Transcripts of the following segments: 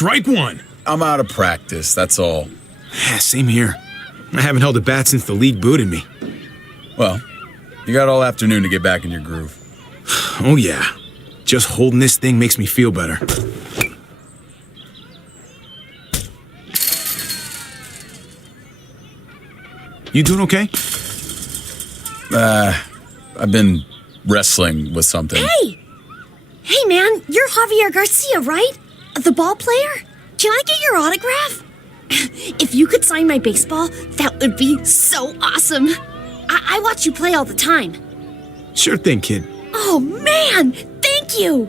Strike one. I'm out of practice, that's all. Same here. I haven't held a bat since the league booted me. Well, you got all afternoon to get back in your groove. Oh yeah. Just holding this thing makes me feel better. You doing okay? I've been wrestling with something. Hey! Hey, man, you're Javier Garcia, right? The ball player? Can I get your autograph? If you could sign my baseball, that would be so awesome. I watch you play all the time. Sure thing, kid. Oh, man! Thank you!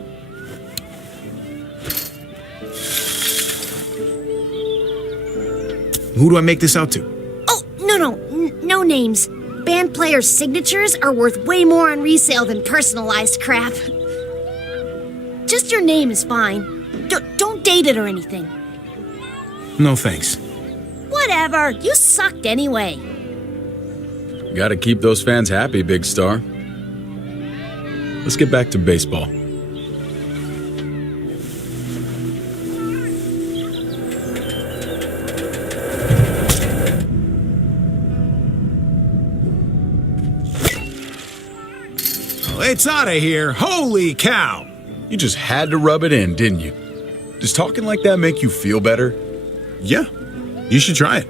Who do I make this out to? Oh, no names. Band players' signatures are worth way more on resale than personalized crap. Just your name is fine. Don't date it or anything. No thanks. Whatever, you sucked anyway. Gotta keep those fans happy, big star. Let's get back to baseball. It's out of here. Holy cow. You just had to rub it in, didn't you? Does talking like that make you feel better? Yeah, you should try it.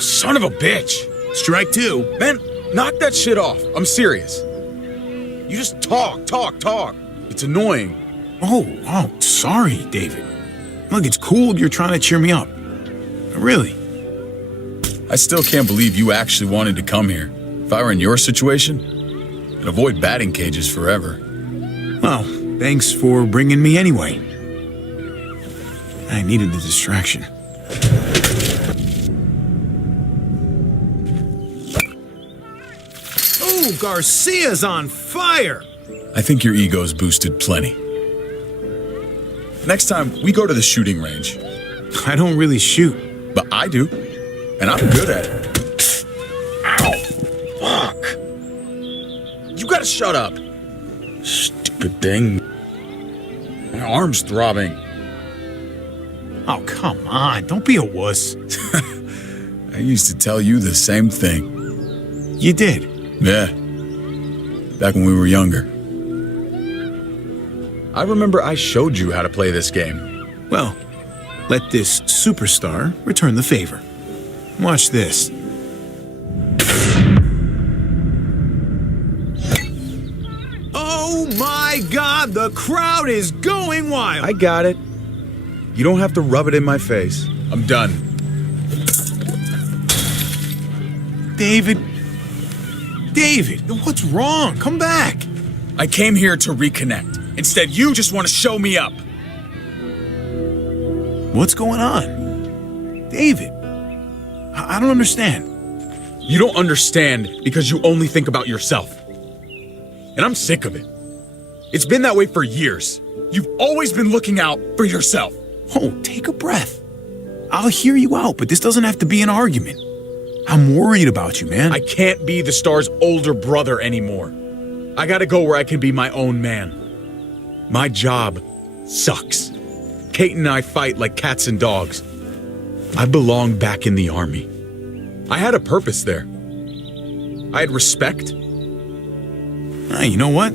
Son of a bitch! Strike two. Man, knock that shit off. I'm serious. You just talk. It's annoying. Oh, sorry, David. Look, it's cool you're trying to cheer me up. Really. I still can't believe you actually wanted to come here. If I were in your situation, I'd avoid batting cages forever. Well, thanks for bringing me anyway. I needed the distraction. Oh, Garcia's on fire! I think your ego's boosted plenty. Next time, we go to the shooting range. I don't really shoot. But I do, and I'm good at it. Ow! Fuck! You gotta shut up! Stupid thing. My arm's throbbing. Oh, come on. Don't be a wuss. I used to tell you the same thing. You did? Yeah. Back when we were younger. I remember I showed you how to play this game. Well, let this superstar return the favor. Watch this. Oh my God, the crowd is going wild! I got it. You don't have to rub it in my face. I'm done. David, what's wrong? Come back. I came here to reconnect. Instead, you just want to show me up. What's going on? David, I don't understand. You don't understand because you only think about yourself. And I'm sick of it. It's been that way for years. You've always been looking out for yourself. Oh, take a breath. I'll hear you out, but this doesn't have to be an argument. I'm worried about you, man. I can't be the star's older brother anymore. I gotta go where I can be my own man. My job sucks. Kate and I fight like cats and dogs. I belong back in the army. I had a purpose there. I had respect. You know what?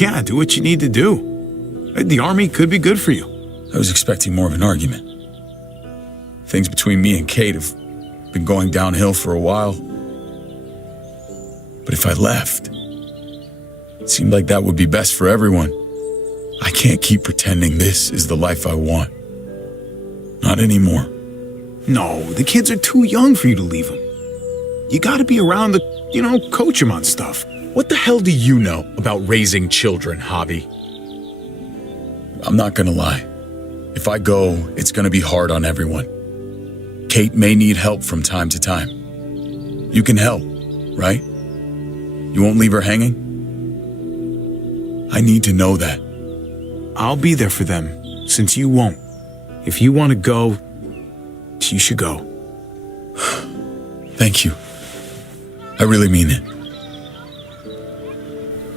Yeah, do what you need to do. The army could be good for you. I was expecting more of an argument. Things between me and Kate have been going downhill for a while. But if I left, it seemed like that would be best for everyone. I can't keep pretending this is the life I want. Not anymore. No, the kids are too young for you to leave them. You gotta be around to, coach them on stuff. What the hell do you know about raising children, Javi? I'm not gonna lie. If I go, it's gonna be hard on everyone. Kate may need help from time to time. You can help, right? You won't leave her hanging? I need to know that. I'll be there for them, since you won't. If you want to go, you should go. Thank you. I really mean it.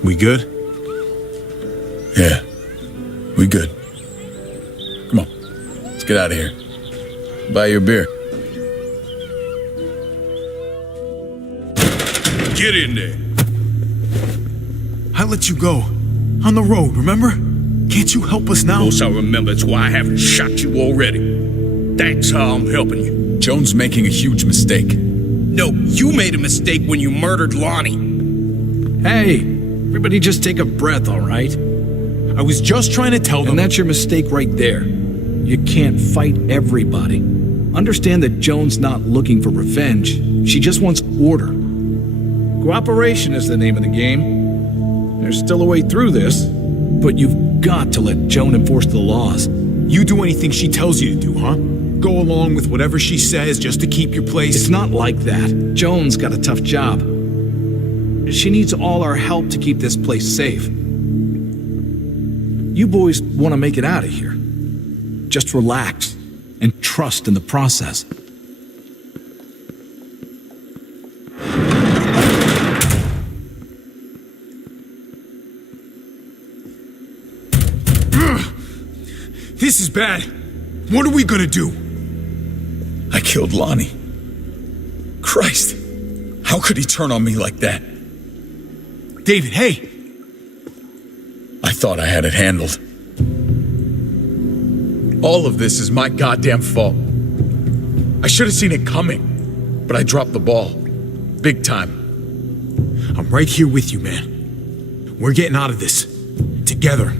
We good? Yeah, we good. get out of here. Buy you a beer. Get in there. I let you go. On the road, remember? Can't you help us now? Of course I remember. It's why I haven't shot you already. That's how I'm helping you. Joan's making a huge mistake. No, you made a mistake when you murdered Lonnie. Hey, everybody just take a breath, all right? I was just trying to tell them. And that's your mistake right there. You can't fight everybody. Understand that Joan's not looking for revenge. She just wants order. Cooperation is the name of the game. There's still a way through this, but you've got to let Joan enforce the laws. You do anything she tells you to do, huh? Go along with whatever she says just to keep your place? It's not like that. Joan's got a tough job. She needs all our help to keep this place safe. You boys want to make it out of here. Just relax and trust in the process. This is bad. What are we gonna do? I killed Lonnie. Christ, how could he turn on me like that? David, hey! I thought I had it handled. All of this is my goddamn fault. I should have seen it coming, but I dropped the ball. Big time. I'm right here with you, man. We're getting out of this. Together.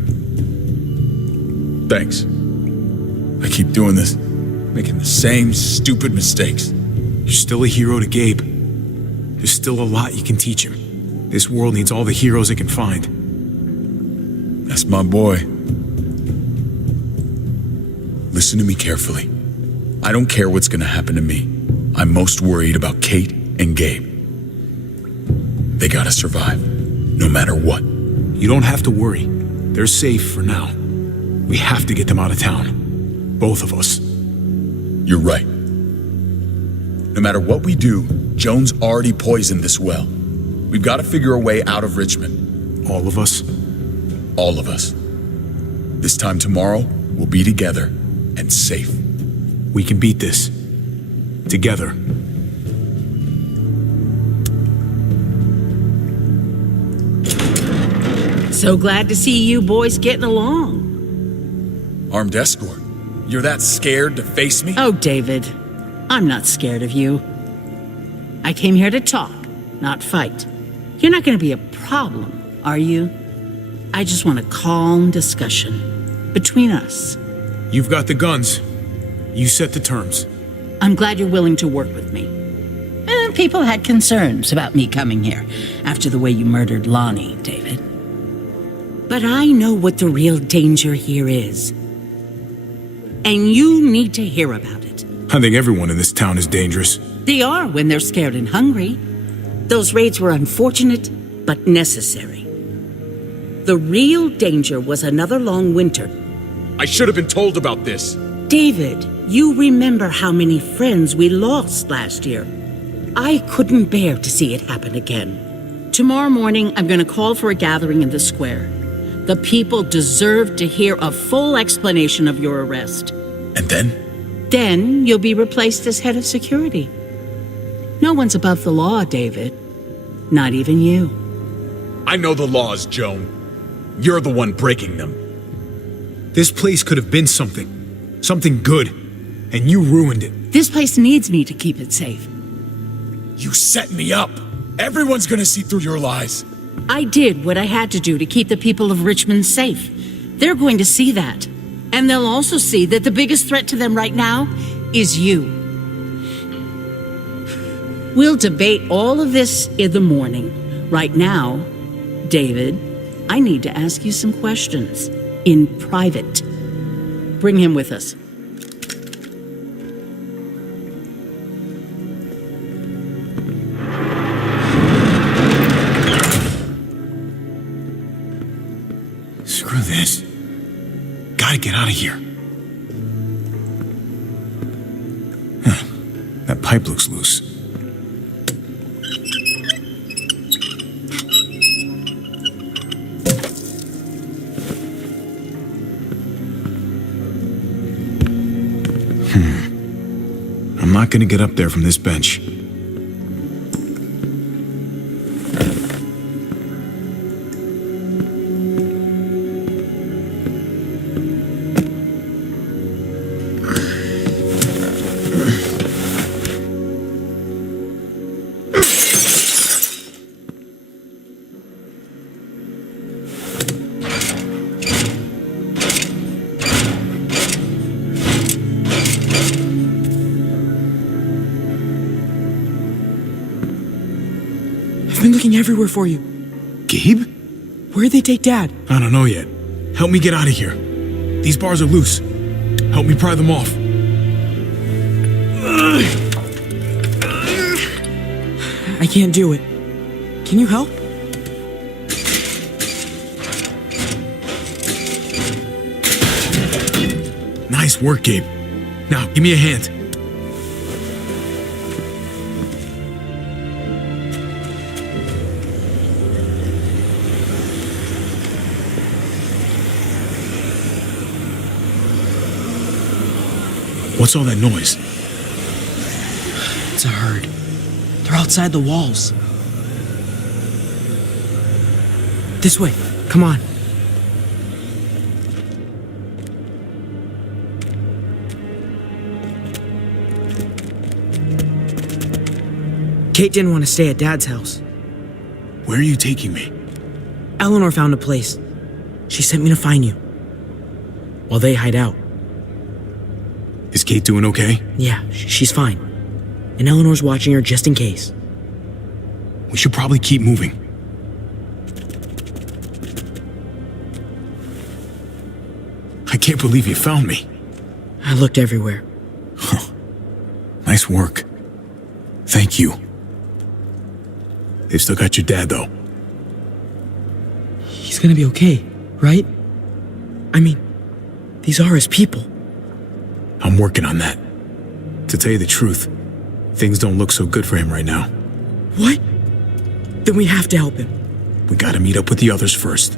Thanks. I keep doing this, making the same stupid mistakes. You're still a hero to Gabe. There's still a lot you can teach him. This world needs all the heroes it can find. That's my boy. Listen to me carefully. I don't care what's gonna happen to me. I'm most worried about Kate and Gabe. They gotta survive, no matter what. You don't have to worry. They're safe for now. We have to get them out of town. Both of us. You're right. No matter what we do, Joan's already poisoned this well. We've got to figure a way out of Richmond. All of us? All of us. This time tomorrow, we'll be together and safe. We can beat this. Together. So glad to see you boys getting along. Armed escort? You're that scared to face me? Oh, David, I'm not scared of you. I came here to talk, not fight. You're not going to be a problem, are you? I just want a calm discussion between us. You've got the guns. You set the terms. I'm glad you're willing to work with me. People had concerns about me coming here after the way you murdered Lonnie, David. But I know what the real danger here is. And you need to hear about it. I think everyone in this town is dangerous. They are when they're scared and hungry. Those raids were unfortunate, but necessary. The real danger was another long winter. I should have been told about this. David, you remember how many friends we lost last year. I couldn't bear to see it happen again. Tomorrow morning, I'm going to call for a gathering in the square. The people deserve to hear a full explanation of your arrest. And then? Then you'll be replaced as head of security. No one's above the law, David. Not even you. I know the laws, Joan. You're the one breaking them. This place could have been something. Something good. And you ruined it. This place needs me to keep it safe. You set me up. Everyone's gonna see through your lies. I did what I had to do to keep the people of Richmond safe. They're going to see that. And they'll also see that the biggest threat to them right now is you. We'll debate all of this in the morning. Right now, David, I need to ask you some questions. In private. Bring him with us. Screw this. Gotta get out of here. That pipe looks loose. I'm not gonna get up there from this bench. I've been looking everywhere for you. Gabe? Where'd they take Dad? I don't know yet. Help me get out of here. These bars are loose. Help me pry them off. I can't do it. Can you help? Nice work, Gabe. Now, give me a hand. What's all that noise? It's a herd. They're outside the walls. This way. Come on. Kate didn't want to stay at Dad's house. Where are you taking me? Eleanor found a place. She sent me to find you. While they hide out. Is Kate doing okay? Yeah, she's fine. And Eleanor's watching her just in case. We should probably keep moving. I can't believe you found me. I looked everywhere. Nice work. Thank you. They've still got your dad, though. He's gonna be okay, right? I mean, these are his people. I'm working on that. To tell you the truth, things don't look so good for him right now. What? Then we have to help him. We gotta meet up with the others first.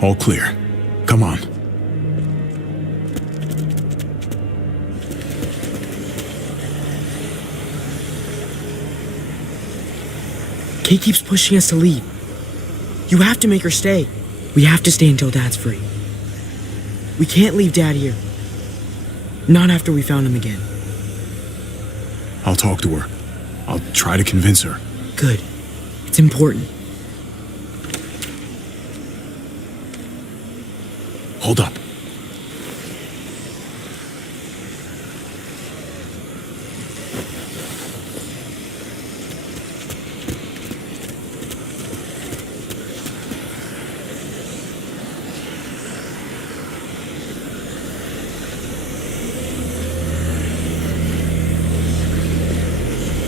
All clear. Come on. Kate keeps pushing us to leave. You have to make her stay. We have to stay until Dad's free. We can't leave Dad here. Not after we found him again. I'll talk to her. I'll try to convince her. Good. It's important. Hold up.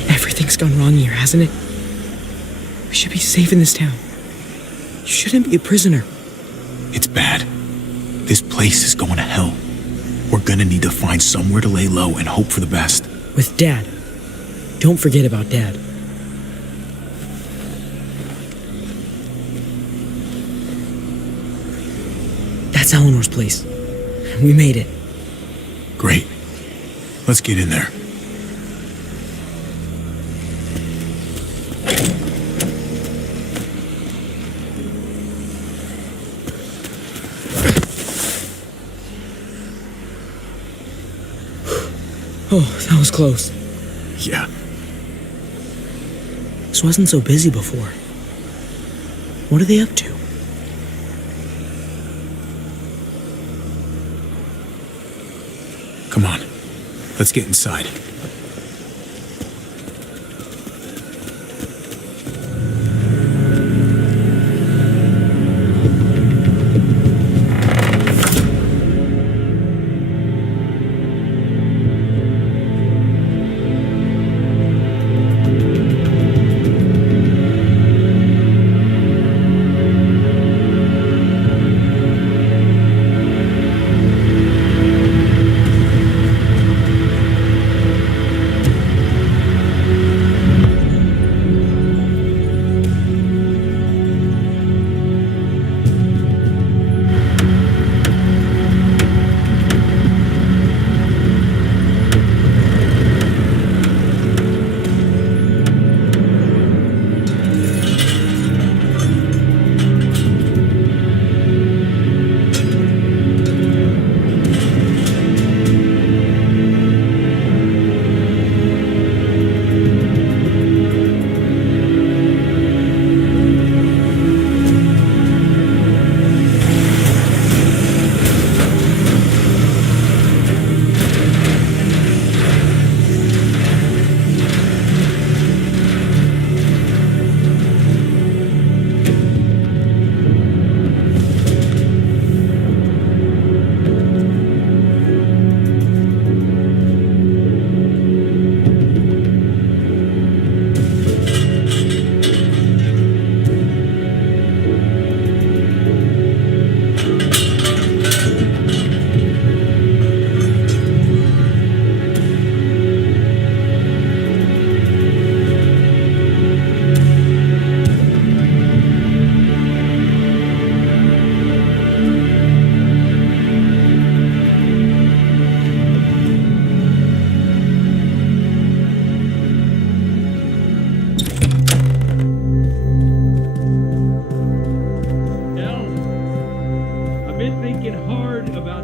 Everything's gone wrong here, hasn't it? We should be safe in this town. You shouldn't be a prisoner. It's bad. This place is going to hell. We're gonna need to find somewhere to lay low and hope for the best. With Dad. Don't forget about Dad. That's Eleanor's place. We made it. Great. Let's get in there. Oh, that was close. Yeah. This wasn't so busy before. What are they up to? Come on. Let's get inside.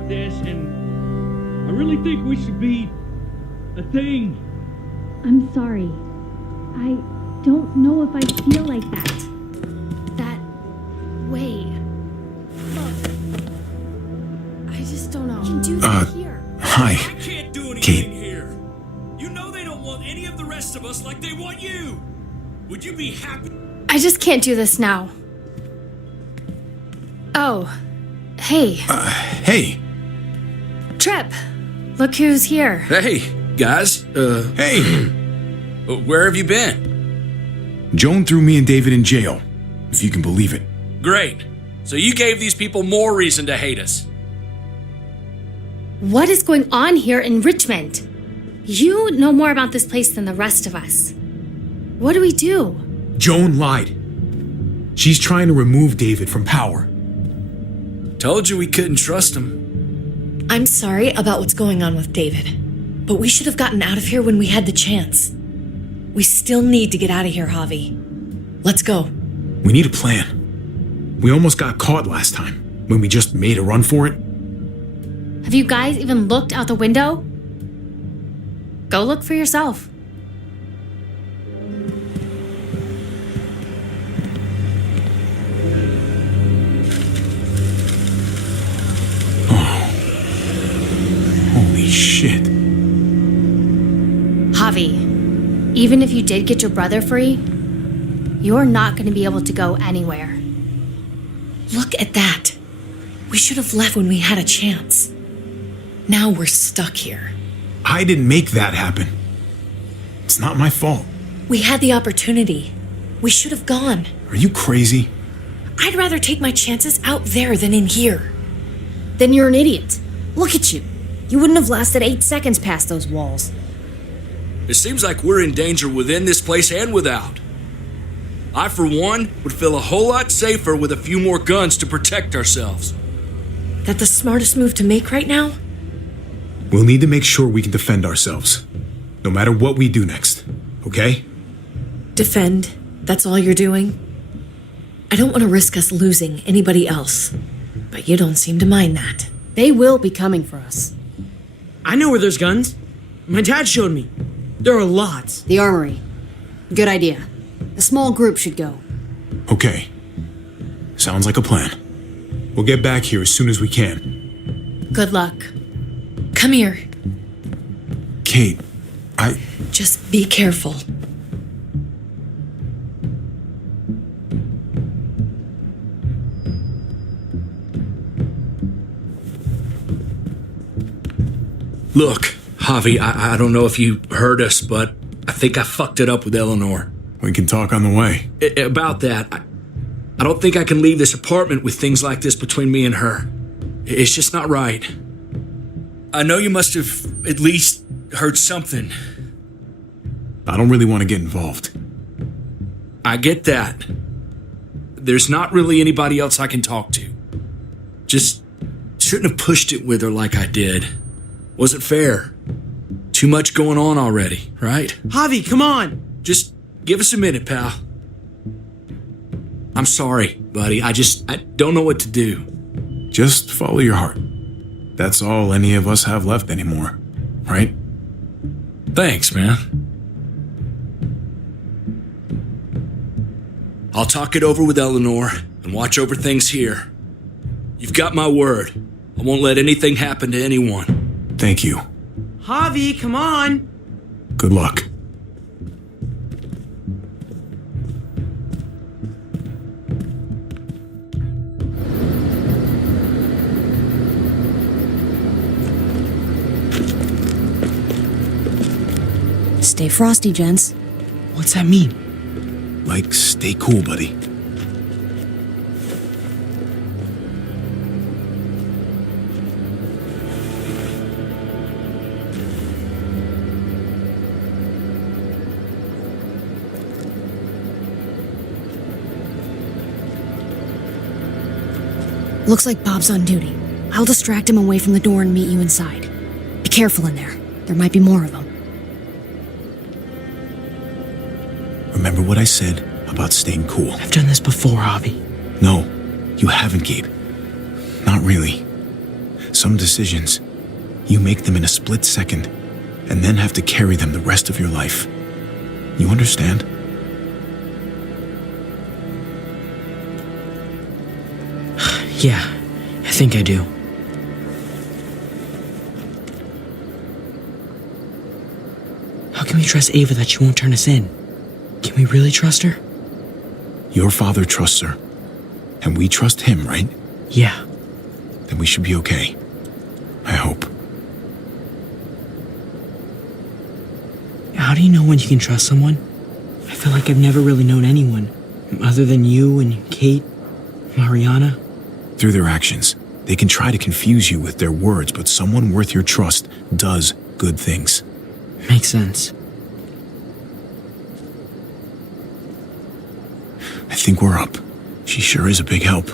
about this, and I really think we should be a thing. I'm sorry. I don't know if I feel like that. That way. Look. I just don't know. You can do that here. Hi. I can't do anything here. You know they don't want any of the rest of us like they want you. Would you be happy? I just can't do this now. Oh. Hey. Hey. Trip. Look who's here. Hey, guys. Hey. Where have you been? Joan threw me and David in jail, if you can believe it. Great. So you gave these people more reason to hate us. What is going on here in Richmond? You know more about this place than the rest of us. What do we do? Joan lied. She's trying to remove David from power. Told you we couldn't trust him. I'm sorry about what's going on with David, but we should have gotten out of here when we had the chance. We still need to get out of here, Javi. Let's go. We need a plan. We almost got caught last time, when we just made a run for it. Have you guys even looked out the window? Go look for yourself. Holy shit. Javi, even if you did get your brother free, you're not going to be able to go anywhere. Look at that. We should have left when we had a chance. Now we're stuck here. I didn't make that happen. It's not my fault. We had the opportunity. We should have gone. Are you crazy? I'd rather take my chances out there than in here. Then you're an idiot. Look at you. You wouldn't have lasted 8 seconds past those walls. It seems like we're in danger within this place and without. I, for one, would feel a whole lot safer with a few more guns to protect ourselves. That the smartest move to make right now? We'll need to make sure we can defend ourselves, no matter what we do next, okay? Defend? That's all you're doing? I don't want to risk us losing anybody else, but you don't seem to mind that. They will be coming for us. I know where there's guns. My dad showed me. There are lots. The armory. Good idea. A small group should go. Okay. Sounds like a plan. We'll get back here as soon as we can. Good luck. Come here. Kate, Just be careful. Look, Javi, I don't know if you heard us, but I think I fucked it up with Eleanor. We can talk on the way. About that, I don't think I can leave this apartment with things like this between me and her. It's just not right. I know you must have at least heard something. I don't really want to get involved. I get that. There's not really anybody else I can talk to. Just shouldn't have pushed it with her like I did. Wasn't fair. Too much going on already, right? Javi, come on! Just give us a minute, pal. I'm sorry, buddy. I don't know what to do. Just follow your heart. That's all any of us have left anymore, right? Thanks, man. I'll talk it over with Eleanor and watch over things here. You've got my word. I won't let anything happen to anyone. Thank you. Javi, come on! Good luck. Stay frosty, gents. What's that mean? Like, stay cool, buddy. Looks like Bob's on duty. I'll distract him away from the door and meet you inside. Be careful in there. There might be more of them. Remember what I said about staying cool? I've done this before, Javi. No, you haven't, Gabe. Not really. Some decisions, you make them in a split second, and then have to carry them the rest of your life. You understand? Yeah, I think I do. How can we trust Ava that she won't turn us in? Can we really trust her? Your father trusts her, and we trust him, right? Yeah. Then we should be okay. I hope. How do you know when you can trust someone? I feel like I've never really known anyone, other than you and Kate, Mariana. Through their actions, they can try to confuse you with their words, but someone worth your trust does good things. Makes sense. I think we're up. She sure is a big help.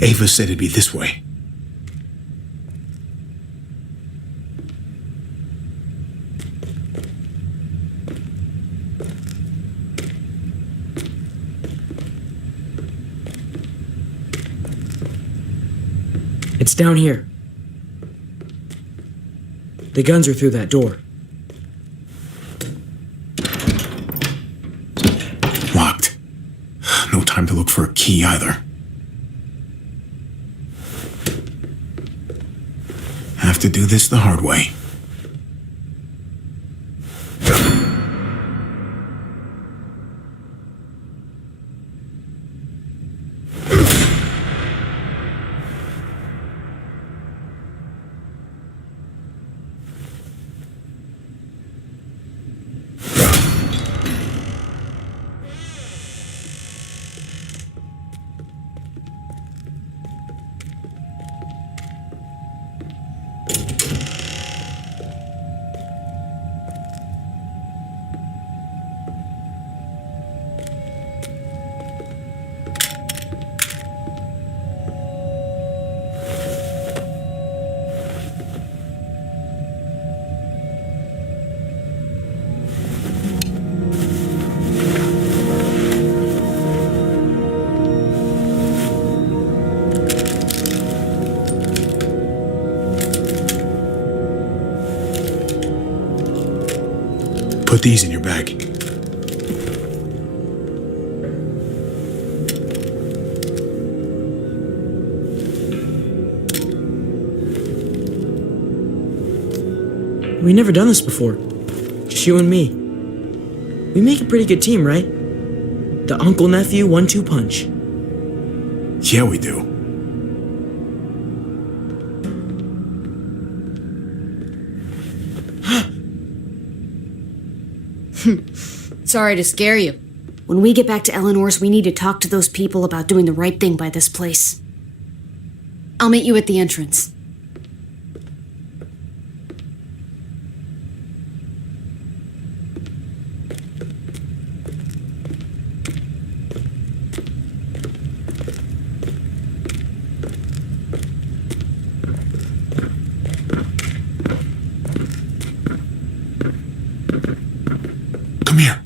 Ava said it'd be this way. It's down here. The guns are through that door. Locked. No time to look for a key either. Have to do this the hard way. Put these in your bag. We've never done this before. Just you and me. We make a pretty good team, right? The uncle-nephew 1-2 punch. Yeah, we do. Sorry to scare you. When we get back to Eleanor's, we need to talk to those people about doing the right thing by this place. I'll meet you at the entrance. Come here.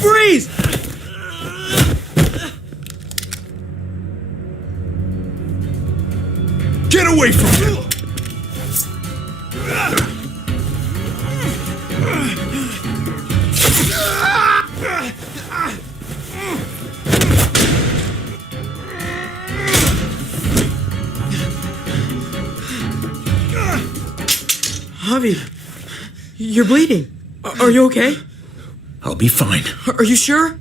Freeze! Get away from him! Javi, you're bleeding. Are you okay? I'll be fine. Are you sure?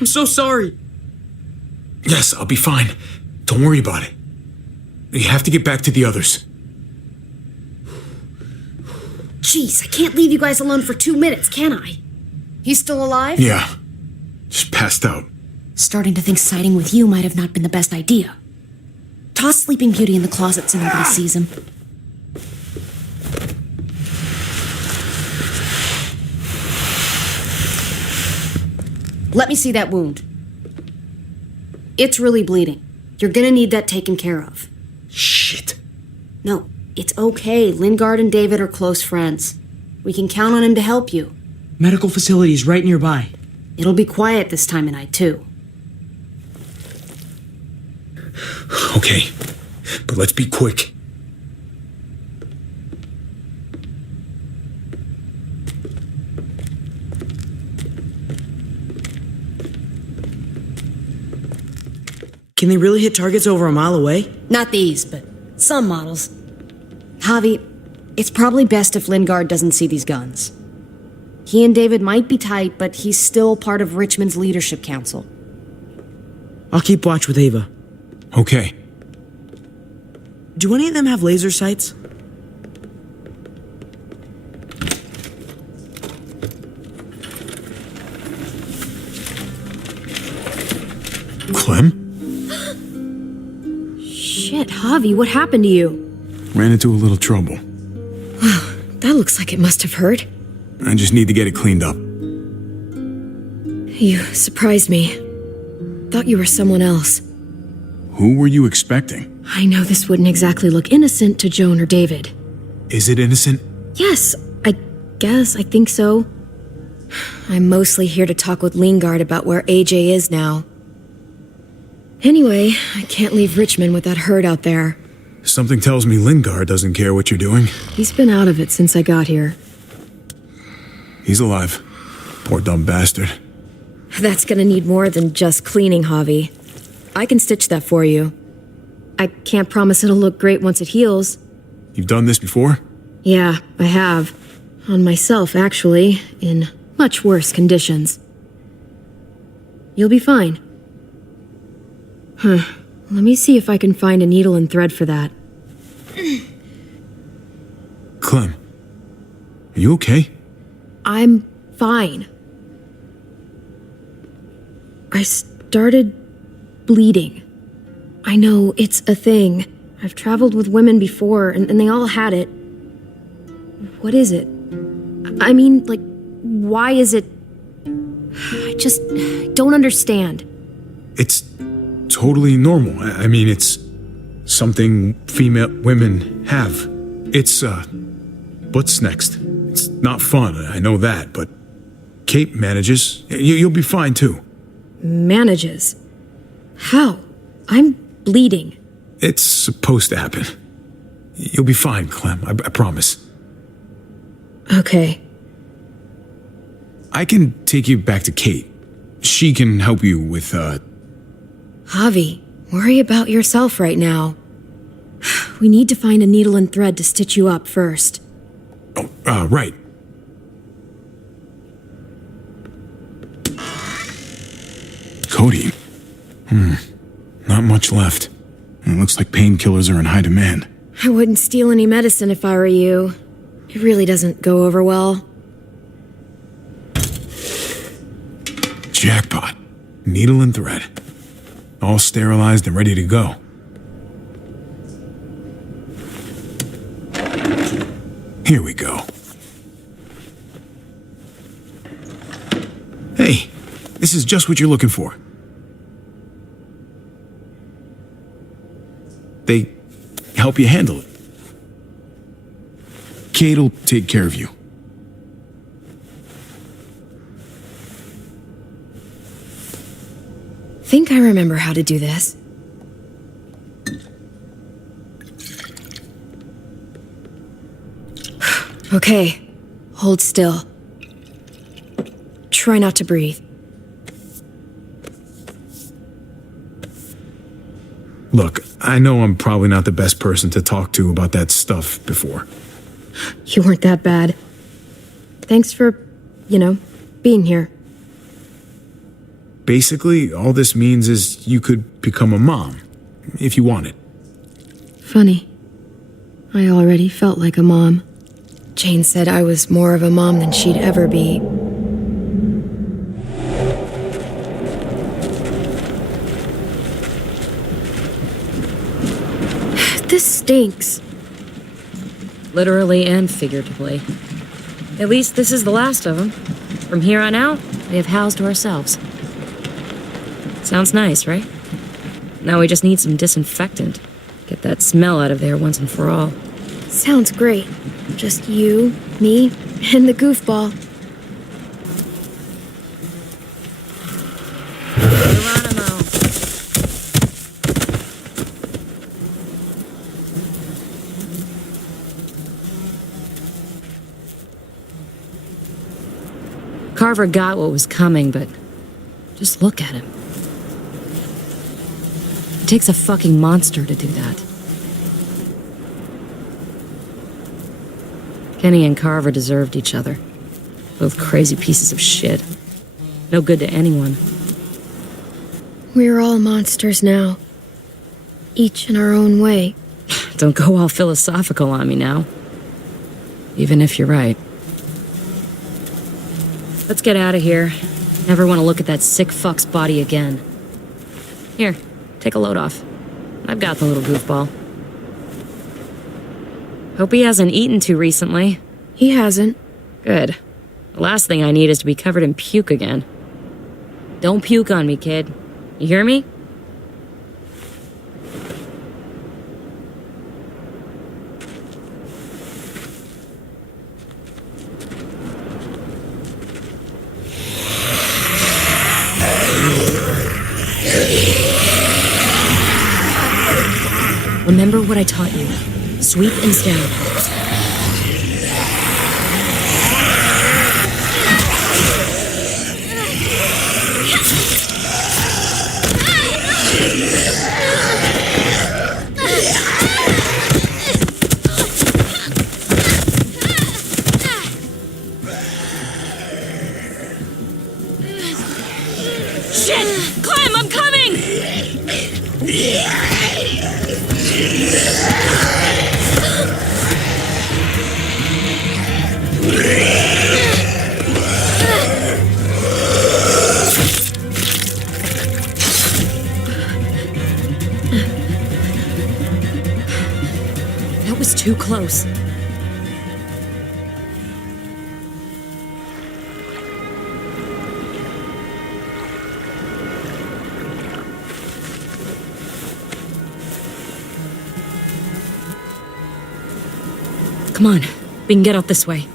I'm so sorry. Yes, I'll be fine. Don't worry about it. You have to get back to the others. Jeez, I can't leave you guys alone for 2 minutes, can I? He's still alive? Yeah. Just passed out. Starting to think siding with you might have not been the best idea. Toss Sleeping Beauty in the closet so nobody sees him. Let me see that wound. It's really bleeding. You're gonna need that taken care of. Shit. No, it's okay. Lingard and David are close friends. We can count on him to help you. Medical facility's right nearby. It'll be quiet this time of night, too. Okay, but let's be quick. Can they really hit targets over a mile away? Not these, but some models. Javi, it's probably best if Lingard doesn't see these guns. He and David might be tight, but he's still part of Richmond's leadership council. I'll keep watch with Ava. Okay. Do any of them have laser sights? Clem? Shit, Javi, what happened to you? Ran into a little trouble. That looks like it must have hurt. I just need to get it cleaned up. You surprised me. Thought you were someone else. Who were you expecting? I know this wouldn't exactly look innocent to Joan or David. Is it innocent? Yes, I think so. I'm mostly here to talk with Lingard about where AJ is now. Anyway, I can't leave Richmond with that herd out there. Something tells me Lingard doesn't care what you're doing. He's been out of it since I got here. He's alive. Poor dumb bastard. That's gonna need more than just cleaning, Javi. I can stitch that for you. I can't promise it'll look great once it heals. You've done this before? Yeah, I have. On myself, actually, in much worse conditions. You'll be fine. Let me see if I can find a needle and thread for that. Clem, are you okay? I'm fine. I started bleeding. I know, it's a thing. I've traveled with women before, and they all had it. What is it? I mean, like, why is it... I just don't understand. It's totally normal. I mean, it's something female women have. It's, what's next? It's not fun, I know that, but Kate manages. You'll be fine, too. Manages? How? I'm bleeding. It's supposed to happen. You'll be fine, Clem, I promise. Okay. I can take you back to Kate. She can help you with, Javi, worry about yourself right now. We need to find a needle and thread to stitch you up first. Oh, right. Codeine. Not much left. It looks like painkillers are in high demand. I wouldn't steal any medicine if I were you. It really doesn't go over well. Jackpot. Needle and thread. All sterilized and ready to go. Here we go. Hey, this is just what you're looking for. They help you handle it. Kate'll take care of you. Think I remember how to do this. Okay, hold still. Try not to breathe. Look, I know I'm probably not the best person to talk to about that stuff before. You weren't that bad. Thanks for, being here? Basically, all this means is you could become a mom, if you wanted. Funny. I already felt like a mom. Jane said I was more of a mom than she'd ever be. This stinks. Literally and figuratively. At least this is the last of them. From here on out, we have housed to ourselves. Sounds nice, right? Now we just need some disinfectant. Get that smell out of there once and for all. Sounds great. Just you, me, and the goofball. Geronimo. Carver got what was coming, but just look at him. It takes a fucking monster to do that. Kenny and Carver deserved each other. Both crazy pieces of shit. No good to anyone. We're all monsters now. Each in our own way. Don't go all philosophical on me now. Even if you're right. Let's get out of here. Never want to look at that sick fuck's body again. Here, take a load off. I've got the little goofball. Hope he hasn't eaten too recently. He hasn't. Good. The last thing I need is to be covered in puke again. Don't puke on me, kid. You hear me? Remember what I taught you. Sweep and stab. Shit! Clem, I'm coming! That was too close. Come on, we can get out this way.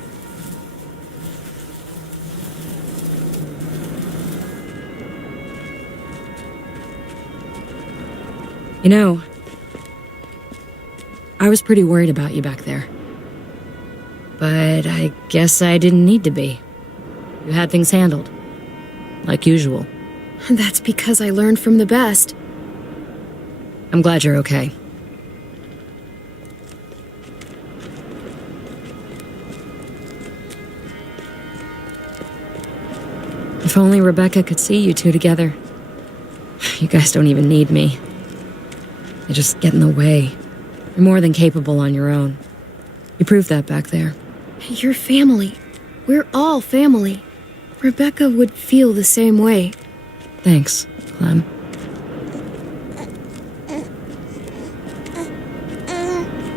You know, I was pretty worried about you back there. But I guess I didn't need to be. You had things handled. Like usual. That's because I learned from the best. I'm glad you're okay. If only Rebecca could see you two together. You guys don't even need me. You just get in the way. You're more than capable on your own. You proved that back there. You're family. We're all family. Rebecca would feel the same way. Thanks, Clem.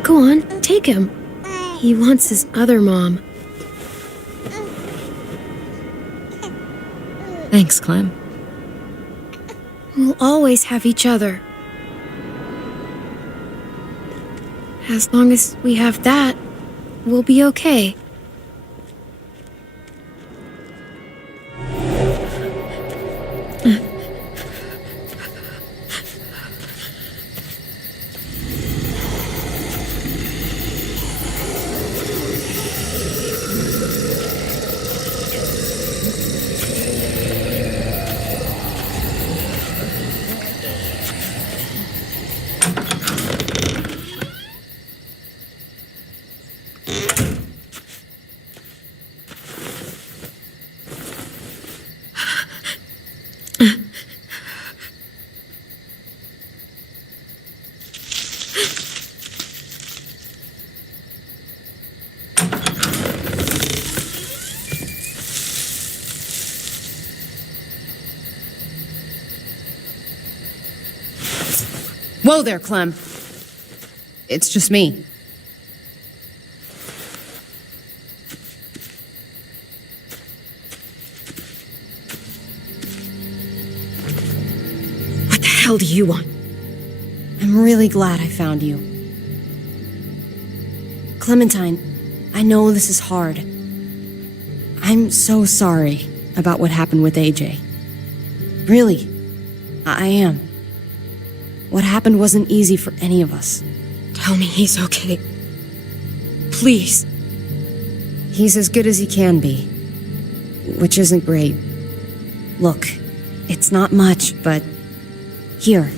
Go on, take him. He wants his other mom. Thanks, Clem. We'll always have each other. As long as we have that, we'll be okay. Whoa there, Clem. It's just me. What the hell do you want? I'm really glad I found you. Clementine, I know this is hard. I'm so sorry about what happened with AJ. Really, I am. What happened wasn't easy for any of us. Tell me he's okay. Please. He's as good as he can be, which isn't great. Look, it's not much, but here.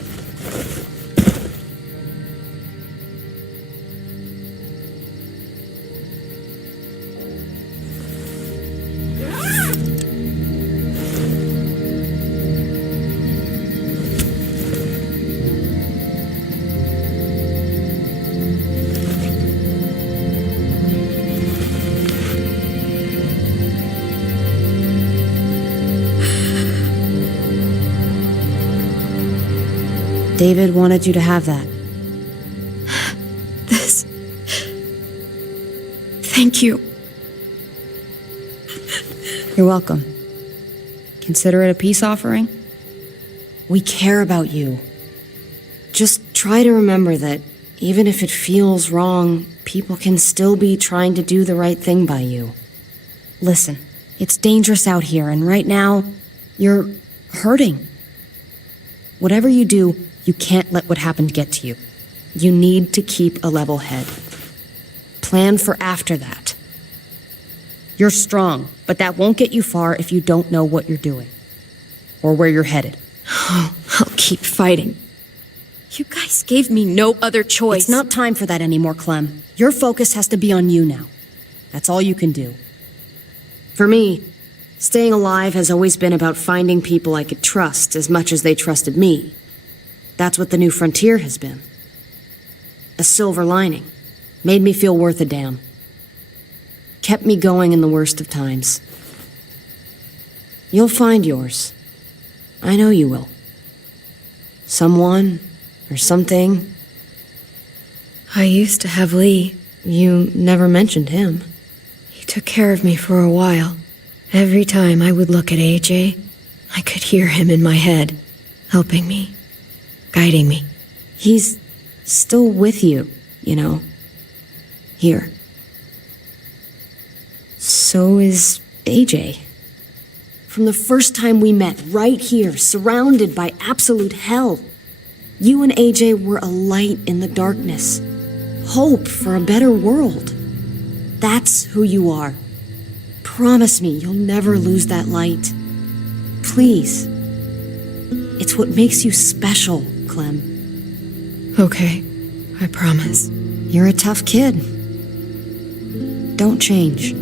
David wanted you to have that. This. Thank you. You're welcome. Consider it a peace offering. We care about you. Just try to remember that even if it feels wrong, people can still be trying to do the right thing by you. Listen, it's dangerous out here, and right now, you're hurting. Whatever you do, you can't let what happened get to you. You need to keep a level head. Plan for after that. You're strong, but that won't get you far if you don't know what you're doing. Or where you're headed. Oh, I'll keep fighting. You guys gave me no other choice. It's not time for that anymore, Clem. Your focus has to be on you now. That's all you can do. For me, staying alive has always been about finding people I could trust as much as they trusted me. That's what the new frontier has been. A silver lining. Made me feel worth a damn. Kept me going in the worst of times. You'll find yours. I know you will. Someone or something. I used to have Lee. You never mentioned him. He took care of me for a while. Every time I would look at AJ, I could hear him in my head, helping me, guiding me. He's still with you, you know. Here. So is AJ. From the first time we met, right here, surrounded by absolute hell, you and AJ were a light in the darkness. Hope for a better world. That's who you are. Promise me you'll never lose that light. Please. It's what makes you special, Clem. Okay, I promise. You're a tough kid. Don't change.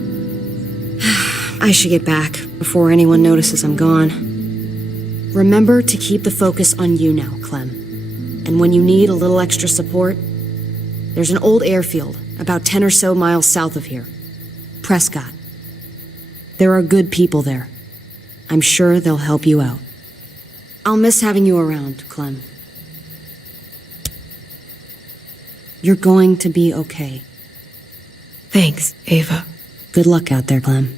I should get back before anyone notices I'm gone. Remember to keep the focus on you now, Clem. And when you need a little extra support, there's an old airfield about 10 or so miles south of here. Prescott. There are good people there. I'm sure they'll help you out. I'll miss having you around, Clem. You're going to be okay. Thanks, Ava. Good luck out there, Clem.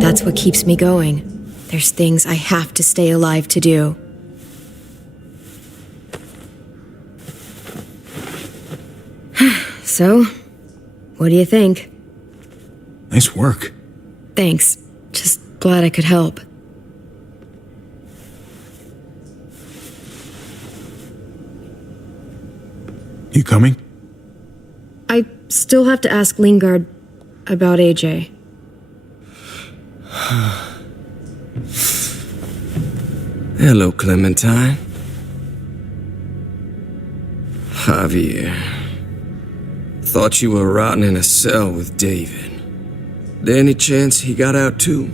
That's what keeps me going. There's things I have to stay alive to do. So, what do you think? Nice work. Thanks. Just glad I could help. You coming? I still have to ask Lingard about AJ. Hello, Clementine. Javier. Thought you were rotting in a cell with David. There any chance he got out too?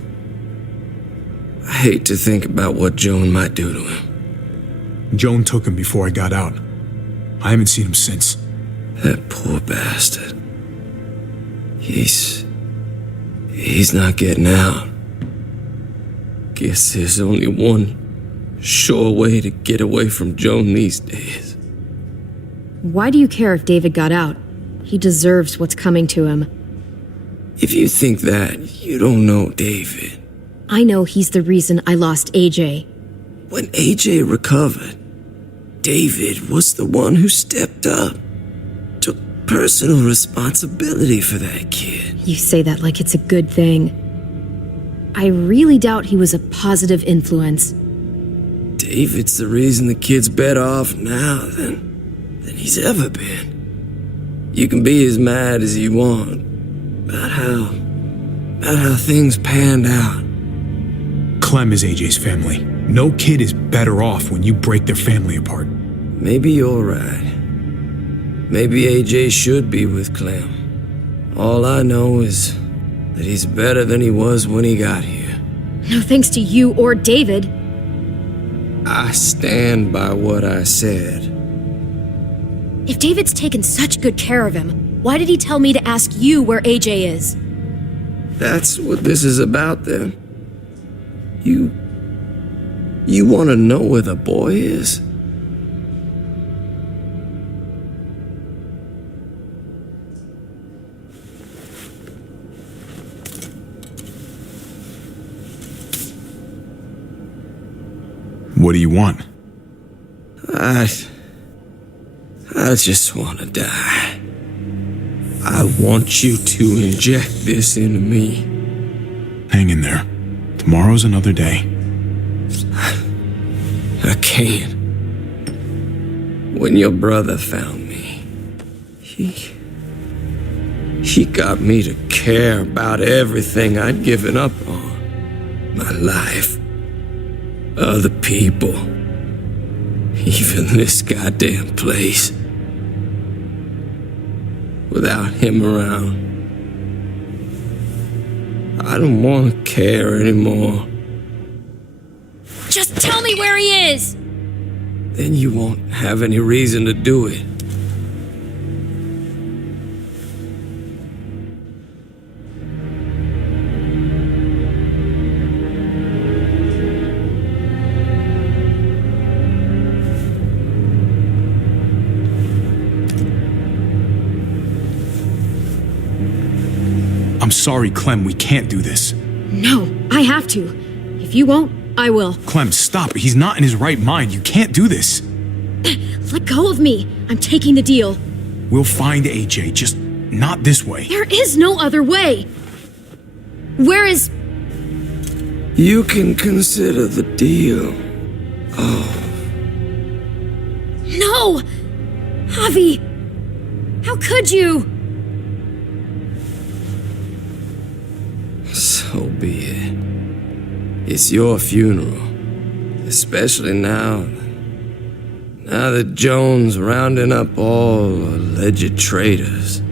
I hate to think about what Joan might do to him. Joan took him before I got out. I haven't seen him since. That poor bastard. He's He's not getting out. Guess there's only one sure way to get away from Joan these days. Why do you care if David got out? He deserves what's coming to him. If you think that, you don't know David. I know he's the reason I lost AJ. When AJ recovered, David was the one who stepped up, took personal responsibility for that kid. You say that like it's a good thing. I really doubt he was a positive influence. David's the reason the kid's better off now than he's ever been. You can be as mad as you want about how things panned out. Clem is AJ's family. No kid is better off when you break their family apart. Maybe you're right. Maybe AJ should be with Clem. All I know is that he's better than he was when he got here. No thanks to you or David. I stand by what I said. If David's taken such good care of him, why did he tell me to ask you where AJ is? That's what this is about, then. You want to know where the boy is? What do you want? I just want to die. I want you to inject this into me. Hang in there. Tomorrow's another day. I can't. When your brother found me, he got me to care about everything I'd given up on. My life. Other people. Even this goddamn place. Without him around, I don't want to care anymore. Just tell me where he is! Then you won't have any reason to do it. I'm sorry, Clem, we can't do this. No, I have to. If you won't, I will. Clem, stop. He's not in his right mind. You can't do this. Let go of me. I'm taking the deal. We'll find AJ, just not this way. There is no other way. Where is... You can consider the deal. Oh. No! Javi! How could you? So be it. It's your funeral. Especially now that Joan's rounding up all alleged traitors.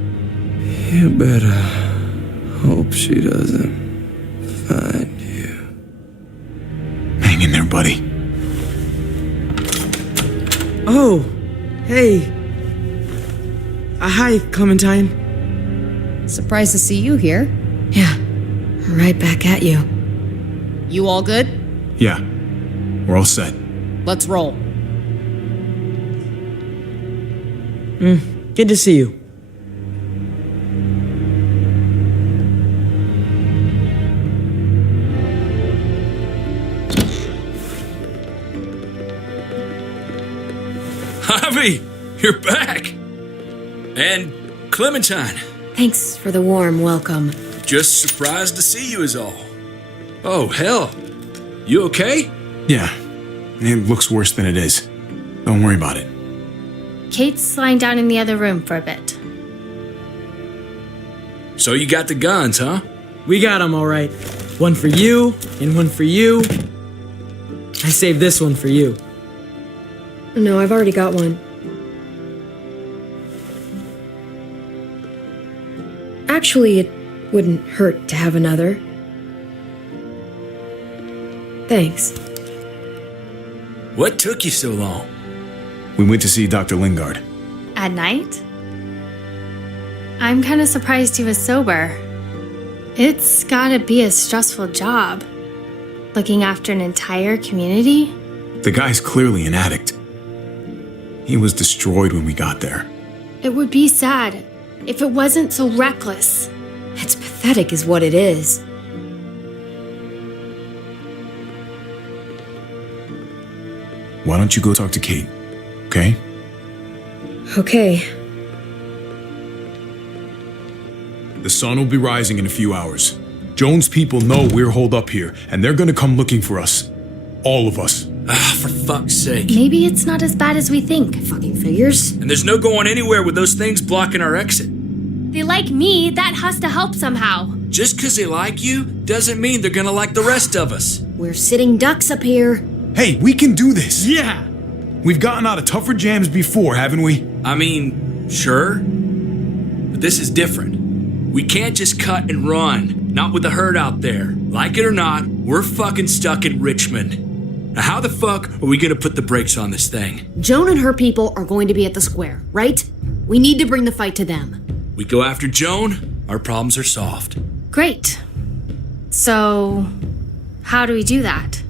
You better hope she doesn't find you. Hang in there, buddy. Oh, hey. Hi, Clementine. Surprised to see you here. Yeah, right back at you. You all good? Yeah, we're all set. Let's roll. Good to see you. Javi, you're back! And Clementine. Thanks for the warm welcome. Just surprised to see you is all. Oh, hell. You okay? Yeah, it looks worse than it is. Don't worry about it. Kate's lying down in the other room for a bit. So you got the guns, huh? We got them all right. One for you, and one for you. I saved this one for you. No, I've already got one. Actually, it wouldn't hurt to have another. Thanks. What took you so long? We went to see Dr. Lingard. At night? I'm kind of surprised he was sober. It's gotta be a stressful job. Looking after an entire community? The guy's clearly an addict. He was destroyed when we got there. It would be sad if it wasn't so reckless. It's pathetic, is what it is. Why don't you go talk to Kate, okay? Okay. The sun will be rising in a few hours. Joan's people know we're holed up here, and they're gonna come looking for us. All of us. For fuck's sake. Maybe it's not as bad as we think. Fucking figures. And there's no going anywhere with those things blocking our exit. They like me, that has to help somehow. Just 'cause they like you doesn't mean they're gonna like the rest of us. We're sitting ducks up here. Hey, we can do this! Yeah! We've gotten out of tougher jams before, haven't we? I mean, sure. But this is different. We can't just cut and run. Not with the herd out there. Like it or not, we're fucking stuck in Richmond. Now how the fuck are we gonna put the brakes on this thing? Joan and her people are going to be at the square, right? We need to bring the fight to them. We go after Joan, our problems are solved. Great. So, how do we do that?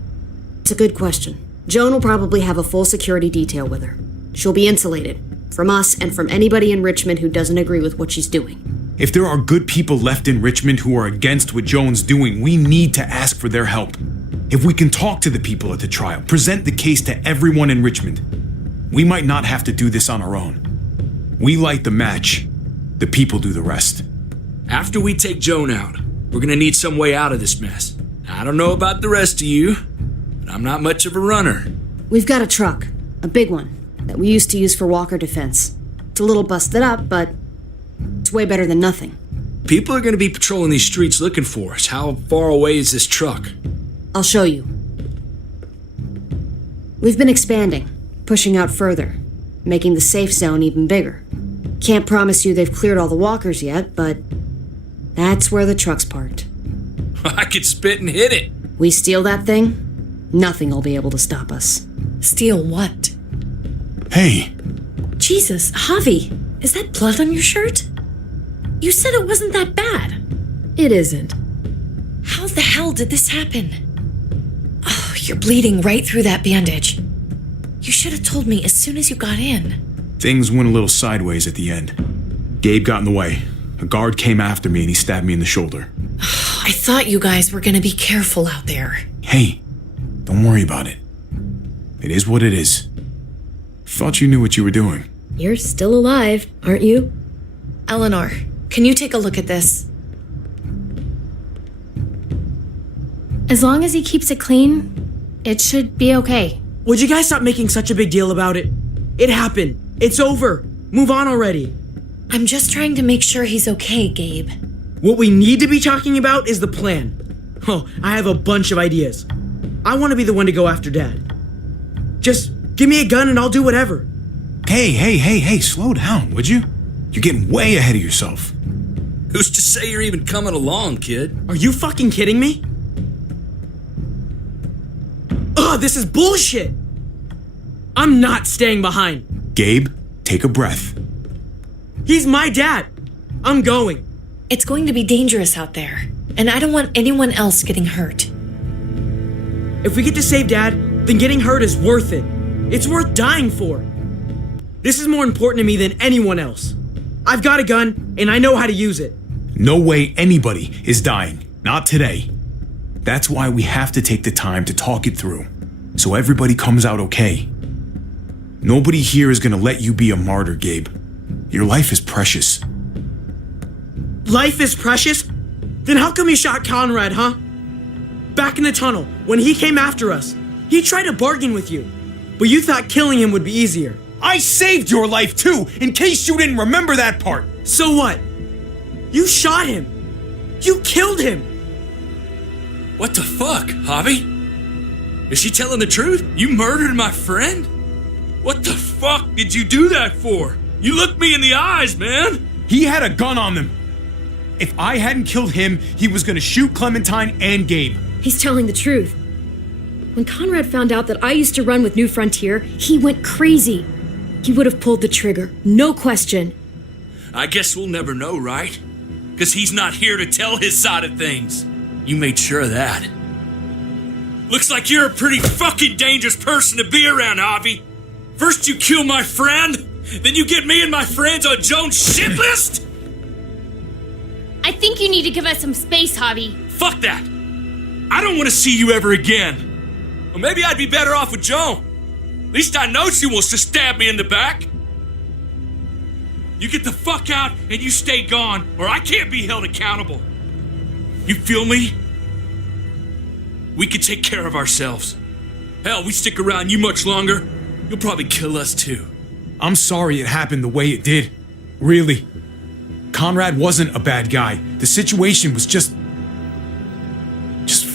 It's a good question. Joan will probably have a full security detail with her. She'll be insulated. From us and from anybody in Richmond who doesn't agree with what she's doing. If there are good people left in Richmond who are against what Joan's doing, we need to ask for their help. If we can talk to the people at the trial, present the case to everyone in Richmond, we might not have to do this on our own. We light the match, the people do the rest. After we take Joan out, we're gonna need some way out of this mess. I don't know about the rest of you, but I'm not much of a runner. We've got a truck, a big one, that we used to use for walker defense. It's a little busted up, but it's way better than nothing. People are gonna be patrolling these streets looking for us. How far away is this truck? I'll show you. We've been expanding, pushing out further, making the safe zone even bigger. Can't promise you they've cleared all the walkers yet, but that's where the truck's parked. I could spit and hit it. We steal that thing, nothing will be able to stop us. Steal what? Hey, Jesus, Javi, is that blood on your shirt? You said it wasn't that bad. It isn't. How the hell did this happen? Oh, you're bleeding right through that bandage. You should have told me as soon as you got in. things went a little sideways at the end. Gabe got in the way. A guard came after me and he stabbed me in the shoulder. I thought you guys were gonna be careful out there. Hey, don't worry about it. It is what it is. Thought you knew what you were doing. You're still alive, aren't you? Eleanor, can you take a look at this? As long as he keeps it clean, it should be okay. Would you guys stop making such a big deal about it? It happened. It's over. Move on already. I'm just trying to make sure he's okay, Gabe. What we need to be talking about is the plan. Oh, I have a bunch of ideas. I want to be the one to go after Dad. Just give me a gun and I'll do whatever. Hey, slow down, would you? You're getting way ahead of yourself. Who's to say you're even coming along, kid? Are you fucking kidding me? Ugh, this is bullshit! I'm not staying behind. Gabe, take a breath. He's my dad. I'm going. It's going to be dangerous out there, and I don't want anyone else getting hurt. If we get to save Dad, then getting hurt is worth it. It's worth dying for. This is more important to me than anyone else. I've got a gun, and I know how to use it. No way anybody is dying. Not today. That's why we have to take the time to talk it through, so everybody comes out okay. Nobody here is gonna let you be a martyr, Gabe. Your life is precious. Life is precious? Then how come you shot Conrad, huh? Back in the tunnel, when he came after us, he tried to bargain with you, but you thought killing him would be easier. I saved your life too, in case you didn't remember that part. So what? You shot him. You killed him. What the fuck, Javi? Is she telling the truth? You murdered my friend? What the fuck did you do that for? You looked me in the eyes, man! He had a gun on them. If I hadn't killed him, he was gonna shoot Clementine and Gabe. He's telling the truth. When Conrad found out that I used to run with New Frontier, he went crazy. He would have pulled the trigger, no question. I guess we'll never know, right? because he's not here to tell his side of things. You made sure of that. Looks like you're a pretty fucking dangerous person to be around, Javi. First you kill my friend, then you get me and my friends on Joan's shit list? I think you need to give us some space, Javi. Fuck that! I don't want to see you ever again. Or maybe I'd be better off with Joan. At least I know she wants to stab me in the back. You get the fuck out and you stay gone, or I can't be held accountable. You feel me? We can take care of ourselves. Hell, we stick around you much longer, you'll probably kill us too. I'm sorry it happened the way it did. Really. Conrad wasn't a bad guy. The situation was just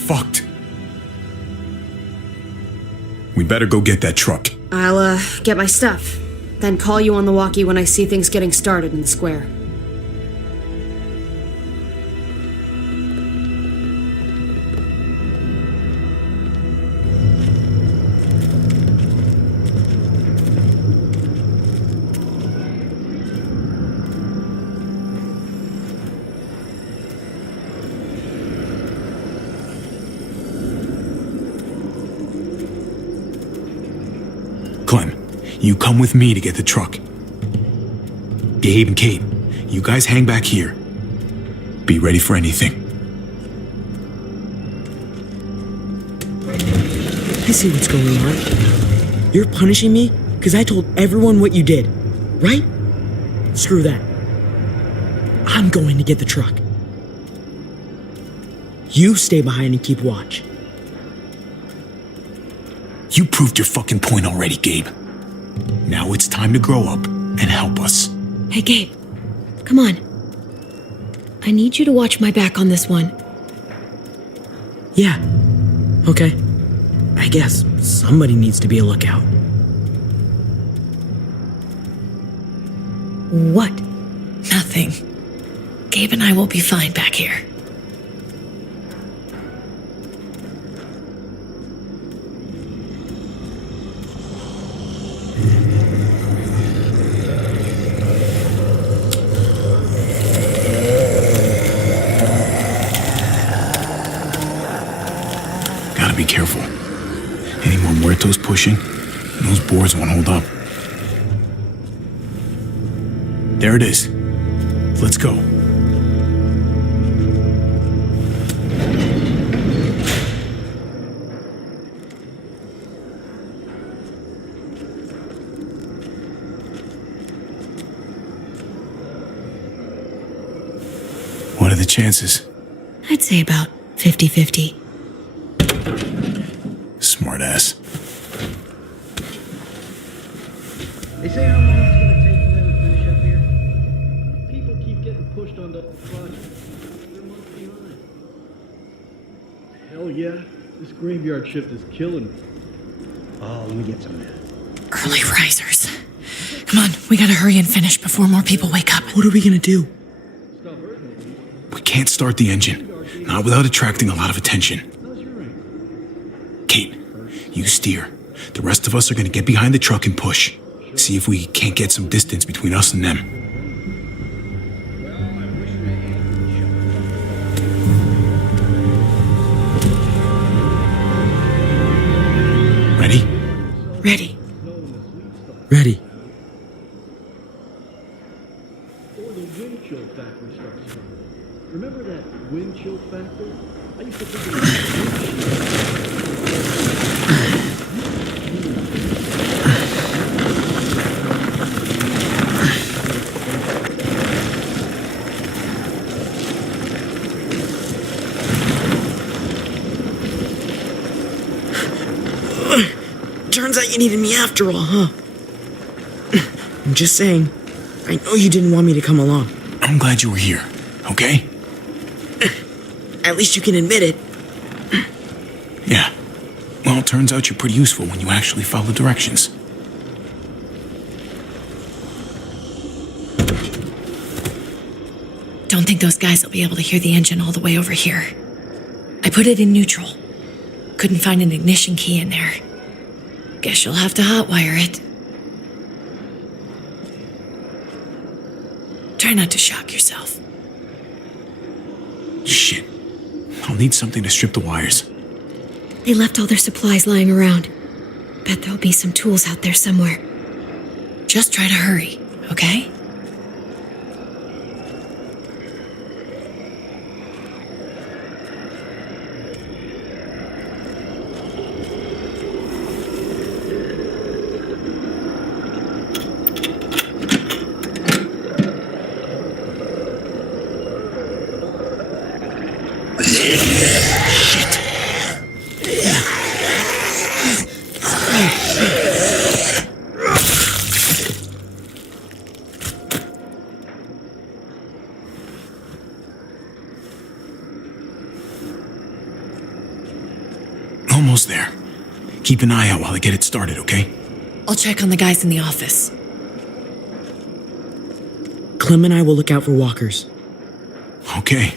fucked. We better go get that truck. I'll, get my stuff. Then call you on the walkie when I see things getting started in the square. Clem, you come with me to get the truck. Gabe and Kate, you guys hang back here. Be ready for anything. I see what's going on. You're punishing me because I told everyone what you did, right? Screw that. I'm going to get the truck. You stay behind and keep watch. You proved your fucking point already, Gabe. Now it's time to grow up and help us. Hey, Gabe. Come on. I need you to watch my back on this one. Yeah. Okay. I guess somebody needs to be a lookout. What? Nothing. Gabe and I will be fine back here. Be careful. Any more muertos pushing, and those boards won't hold up. There it is. Let's go. What are the chances? I'd say about 50-50. Smart ass. They say how long it's gonna take for them to finish up here. People keep getting pushed onto the project. They're months behind. Hell yeah. This graveyard shift is killing me. Oh, let me get some of that. Early risers. Come on, we gotta hurry and finish before more people wake up. What are we gonna do? We can't start the engine. Not without attracting a lot of attention. Kate, you steer. The rest of us are gonna get behind the truck and push. See if we can't get some distance between us and them. Ready? Ready. Ready. Or the wind chill factor starts from. Remember that wind chill factor? I used to think it was Turns out you needed me after all, huh? I'm just saying, I know you didn't want me to come along. I'm glad you were here, okay? At least you can admit it. Yeah. Well, it turns out you're pretty useful when you actually follow directions. Don't think those guys will be able to hear the engine all the way over here. I put it in neutral. Couldn't find an ignition key in there. Guess you'll have to hotwire it. Try not to shock yourself. Shit. I'll need something to strip the wires. They left all their supplies lying around. Bet there'll be some tools out there somewhere. Just try to hurry, okay? Almost there. Keep an eye out while I get it started, okay? I'll check on the guys in the office. Clem and I will look out for walkers. Okay.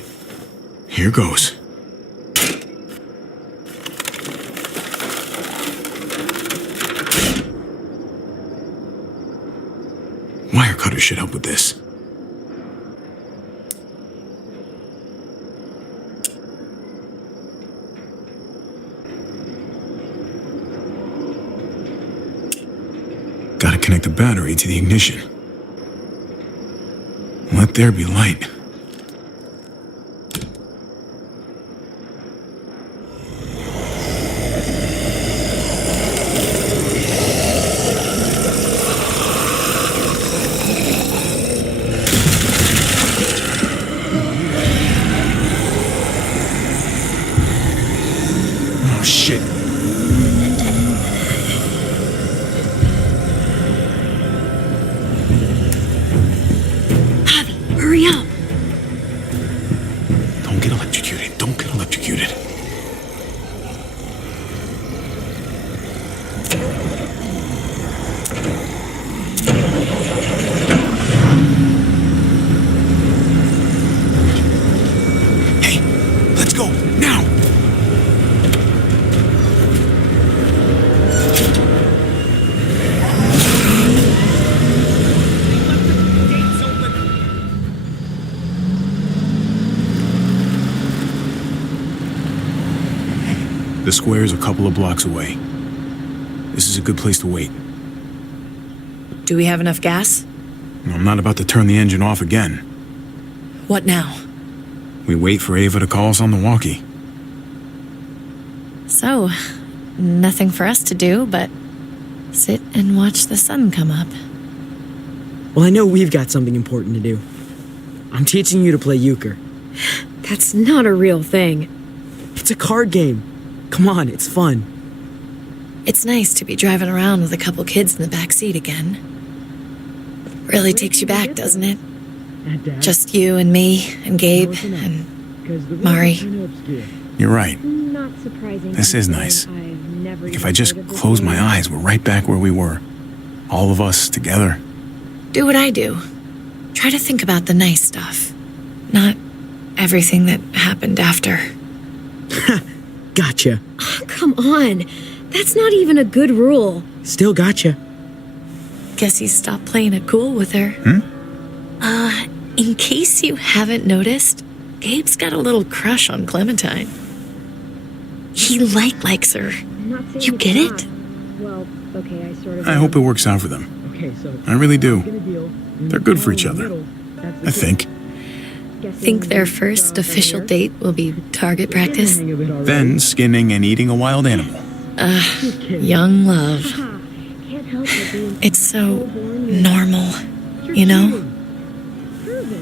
Here goes. Wire cutter should help with this. Gotta connect the battery to the ignition. Let there be light. Oh, shit. Hurry up. Don't get electrocuted. Don't get electrocuted. Hey, let's go, now! The square's a couple of blocks away. This is a good place to wait. Do we have enough gas? I'm not about to turn the engine off again. What now? We wait for Ava to call us on the walkie. So, nothing for us to do but sit and watch the sun come up. Well, I know we've got something important to do. I'm teaching you to play euchre. That's not a real thing. It's a card game. Come on, it's fun. It's nice to be driving around with a couple kids in the back seat again. Really takes you back, doesn't it? Just you and me and Gabe and Mari. You're right. Not surprising. This is nice. Like if I just close my eyes, we're right back where we were. All of us together. Do what I do. Try to think about the nice stuff. Not everything that happened after. Gotcha. Oh, come on. That's not even a good rule. Still gotcha. Guess he stopped playing it cool with her. In case you haven't noticed, Gabe's got a little crush on Clementine. He likes her. You get it? Well, okay, I sort of. I hope it works out for them. Okay, so I really do. get a deal. They're good for each other. I think. Think their first official date will be target practice? Then skinning and eating a wild animal. Young love. It's so normal, you know?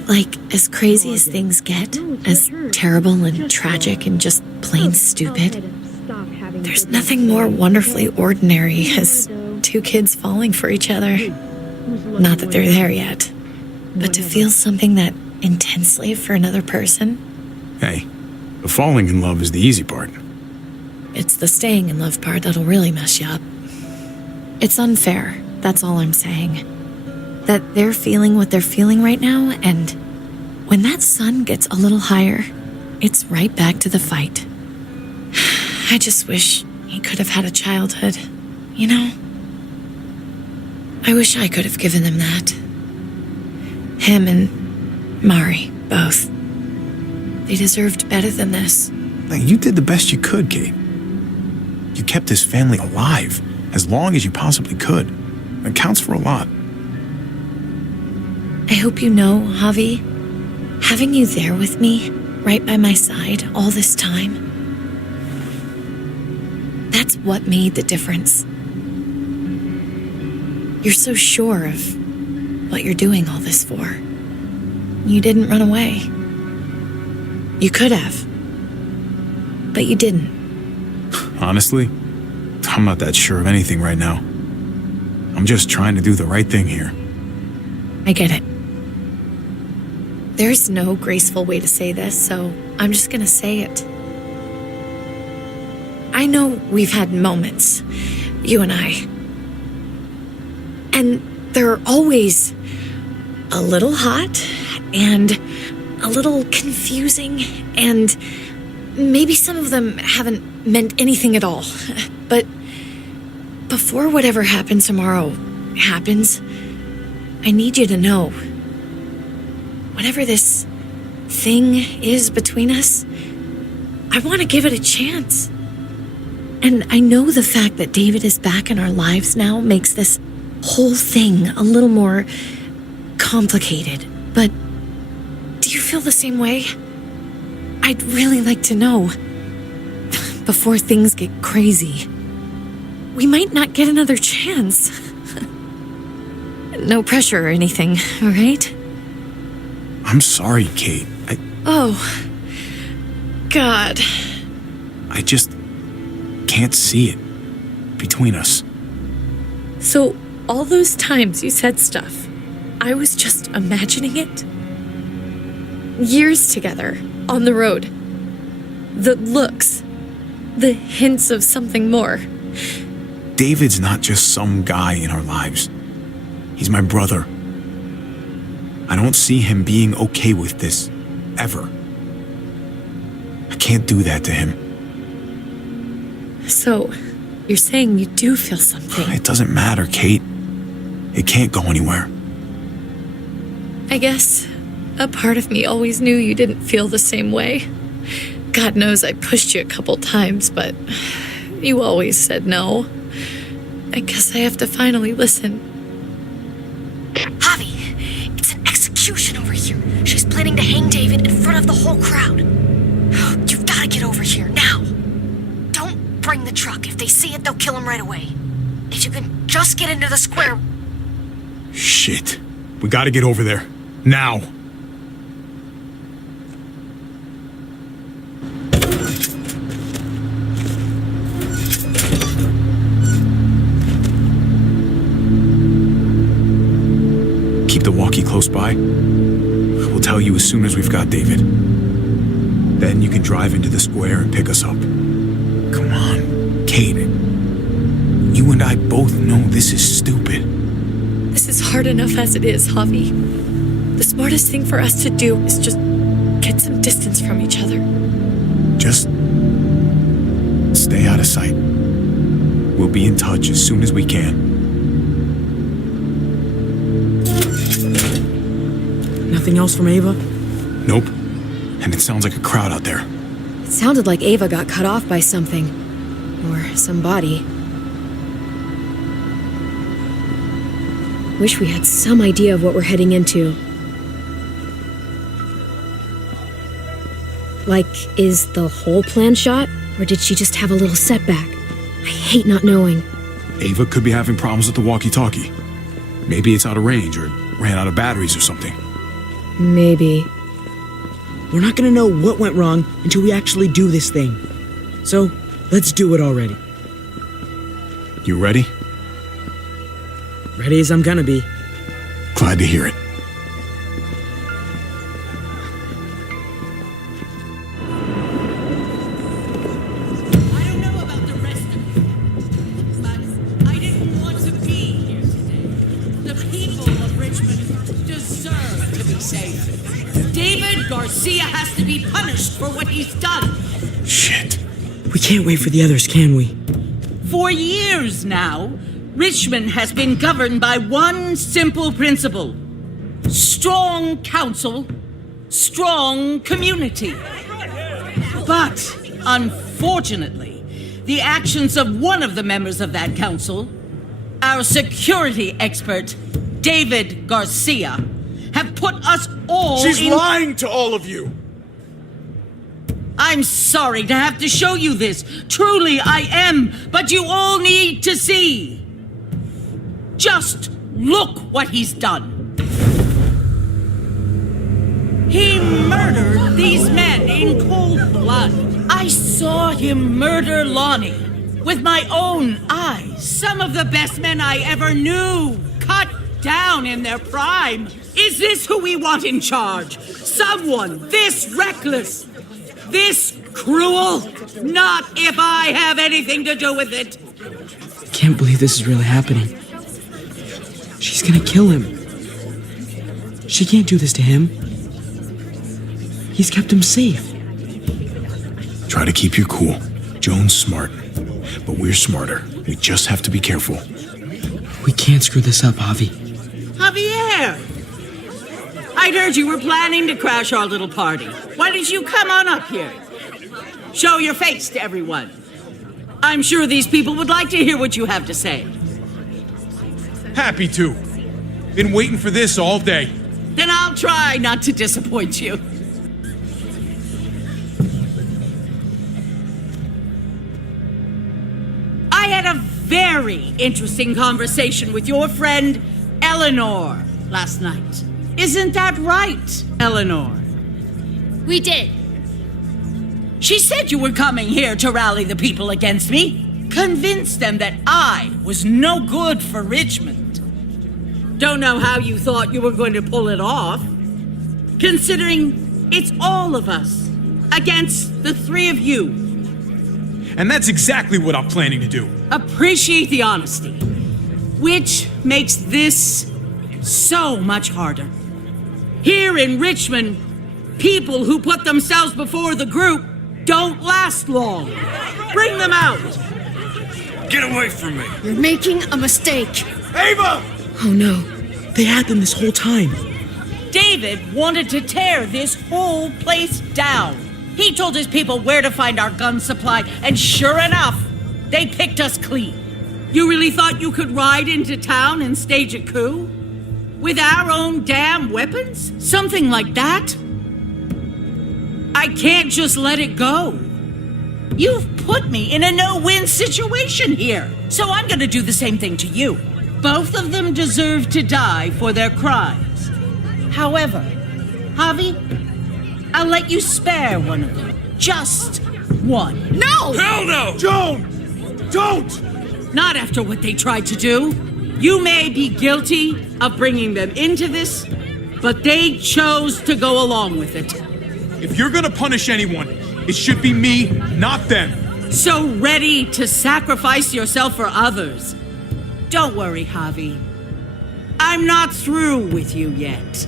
Like, as crazy as things get, as terrible and tragic and just plain stupid, there's nothing more wonderfully ordinary as two kids falling for each other. Not that they're there yet, but to feel something that intensely for another person. Hey, the falling in love is the easy part. It's the staying in love part that'll really mess you up. It's unfair, that's all I'm saying. That they're feeling what they're feeling right now, and when that sun gets a little higher, it's right back to the fight. I just wish he could have had a childhood, you know? I wish I could have given them that. Him and Mari, both. They deserved better than this. You did the best you could, Kate. You kept this family alive as long as you possibly could. It counts for a lot. I hope you know, Javi, having you there with me, right by my side all this time, that's what made the difference. You're so sure of what you're doing all this for. You didn't run away. You could have, but you didn't. Honestly, I'm not that sure of anything right now. I'm just trying to do the right thing here. I get it. There's no graceful way to say this, so I'm just gonna say it. I know we've had moments, you and I. And they're always a little hot and a little confusing, and maybe some of them haven't meant anything at all. But before whatever happens tomorrow happens, I need you to know, whatever this thing is between us, I want to give it a chance. And I know the fact that David is back in our lives now makes this whole thing a little more complicated. But do you feel the same way? I'd really like to know, before things get crazy. We might not get another chance. No pressure or anything, all right? I'm sorry, Kate. Oh, God. I just can't see it between us. So, all those times you said stuff, I was just imagining it? Years together, on the road. The looks, the hints of something more. David's not just some guy in our lives. He's my brother. I don't see him being okay with this, ever. I can't do that to him. So, you're saying you do feel something? It doesn't matter, Kate. It can't go anywhere. I guess a part of me always knew you didn't feel the same way. God knows I pushed you a couple times, but you always said no. I guess I have to finally listen. Javi, it's an execution over here. She's planning to hang David in front of the whole crowd. You've got to get over here, now. Don't bring the truck. If they see it, they'll kill him right away. If you can just get into the square... Shit. We gotta get over there. Now. Keep the walkie close by. We'll tell you as soon as we've got David. Then you can drive into the square and pick us up. Come on, Kate. You and I both know this is stupid. This is hard enough as it is, Javi. The smartest thing for us to do is just get some distance from each other. Just stay out of sight. We'll be in touch as soon as we can. Nothing else from Ava? Nope. And it sounds like a crowd out there. It sounded like Ava got cut off by something. Or somebody. Wish we had some idea of what we're heading into. Like, is the whole plan shot? Or did she just have a little setback? I hate not knowing. Ava could be having problems with the walkie-talkie. Maybe it's out of range or ran out of batteries or something. Maybe. We're not gonna know what went wrong until we actually do this thing. So, let's do it already. You ready? Ready as I'm gonna be. Glad to hear it. I don't know about the rest of you, but I didn't want to be here today. The people of Richmond deserve to be safe. David Garcia has to be punished for what he's done. Shit. We can't wait for the others, can we? For years now, Richmond has been governed by one simple principle. Strong council, strong community. But, unfortunately, the actions of one of the members of that council, our security expert, David Garcia, have put us all She's lying to all of you! I'm sorry to have to show you this. Truly, I am. But you all need to see. Just look what he's done. He murdered these men in cold blood. I saw him murder Lonnie with my own eyes. Some of the best men I ever knew, cut down in their prime. Is this who we want in charge? Someone this reckless? This cruel? Not if I have anything to do with it. Can't believe this is really happening. She's gonna kill him. She can't do this to him. He's kept him safe. Try to keep your cool. Joan's smart, but we're smarter. We just have to be careful. We can't screw this up, Javi. Javier! I'd heard you were planning to crash our little party. Why don't you come on up here? Show your face to everyone. I'm sure these people would like to hear what you have to say. Happy to. Been waiting for this all day. Then I'll try not to disappoint you. I had a very interesting conversation with your friend Eleanor last night. Isn't that right, Eleanor? We did. She said you were coming here to rally the people against me, convince them that I was no good for Richmond. Don't know how you thought you were going to pull it off, considering it's all of us against the three of you. And that's exactly what I'm planning to do. Appreciate the honesty, which makes this so much harder. Here in Richmond, people who put themselves before the group don't last long. Bring them out. Get away from me. You're making a mistake. Ava! Oh no, they had them this whole time. David wanted to tear this whole place down. He told his people where to find our gun supply, and sure enough, they picked us clean. You really thought you could ride into town and stage a coup? With our own damn weapons? Something like that? I can't just let it go. You've put me in a no-win situation here, so I'm gonna do the same thing to you. Both of them deserve to die for their crimes. However, Javi, I'll let you spare one of them. Just one. No! Hell no! Joan! Don't! Not after what they tried to do. You may be guilty of bringing them into this, but they chose to go along with it. If you're gonna punish anyone, it should be me, not them. So ready to sacrifice yourself for others. Don't worry, Javi. I'm not through with you yet.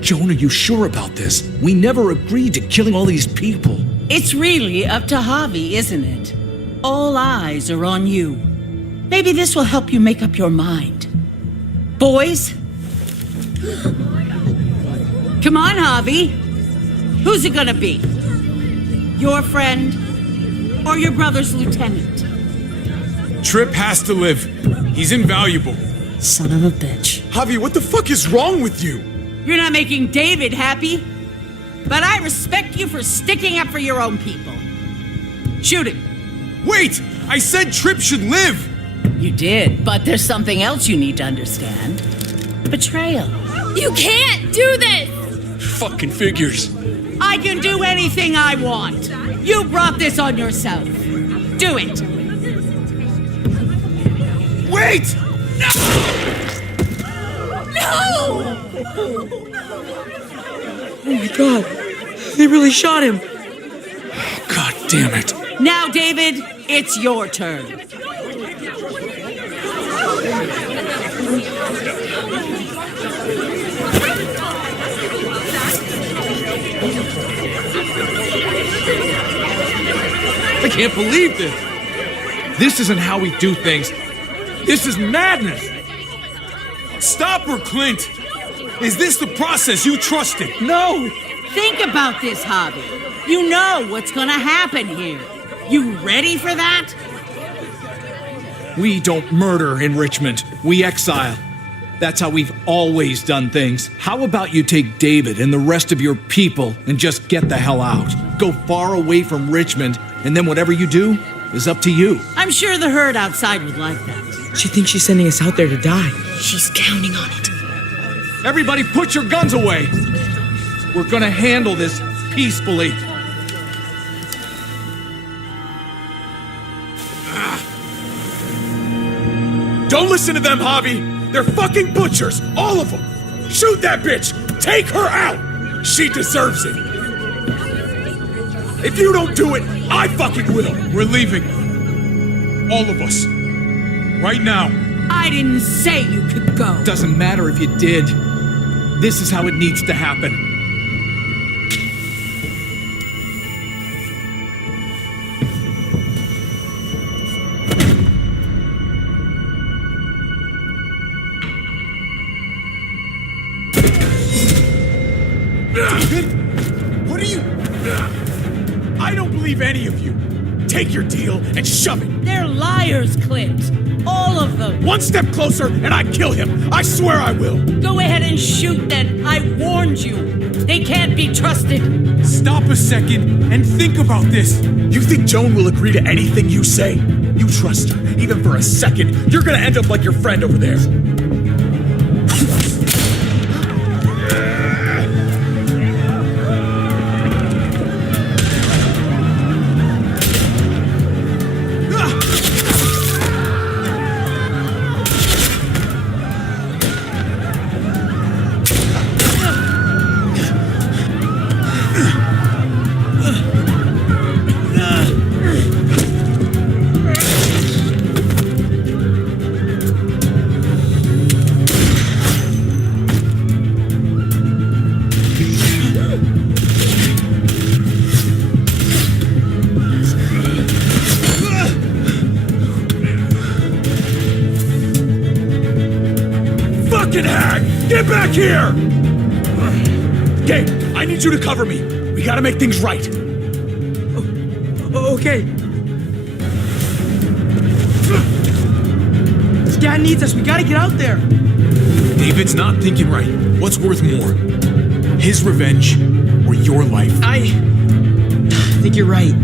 Joan, are you sure about this? We never agreed to killing all these people. It's really up to Javi, isn't it? All eyes are on you. Maybe this will help you make up your mind. Boys? Come on, Javi. Who's it gonna be? Your friend or your brother's lieutenant? Tripp has to live. He's invaluable. Son of a bitch. Javi, what the fuck is wrong with you? You're not making David happy, but I respect you for sticking up for your own people. Shoot him. Wait! I said Tripp should live! You did, but there's something else you need to understand. Betrayal. You can't do this! Fucking figures. I can do anything I want. You brought this on yourself. Do it. Wait! No! Oh my god, they really shot him. God damn it. Now, David, it's your turn. I can't believe this! This isn't how we do things. This is madness! Stop her, Clint! Is this the process you trusted? No! Think about this, Javi. You know what's gonna happen here. You ready for that? We don't murder in Richmond. We exile. That's how we've always done things. How about you take David and the rest of your people and just get the hell out? Go far away from Richmond, and then whatever you do is up to you. I'm sure the herd outside would like that. She thinks she's sending us out there to die. She's counting on it. Everybody put your guns away. We're gonna handle this peacefully. Don't listen to them, Javi! They're fucking butchers! All of them! Shoot that bitch! Take her out! She deserves it! If you don't do it, I fucking will! We're leaving. All of us. Right now. I didn't say you could go. Doesn't matter if you did. This is how it needs to happen. What are you... I don't believe any of you. Take your deal and shove it. They're liars, Clint. All of them. One step closer and I kill him. I swear I will. Go ahead and shoot then. I warned you. They can't be trusted. Stop a second and think about this. You think Joan will agree to anything you say? You trust her, even for a second. You're gonna end up like your friend over there. Get back here! Gabe, I need you to cover me. We gotta make things right. Okay. Dad needs us. We gotta get out there. David's not thinking right. What's worth more? His revenge or your life? I think you're right.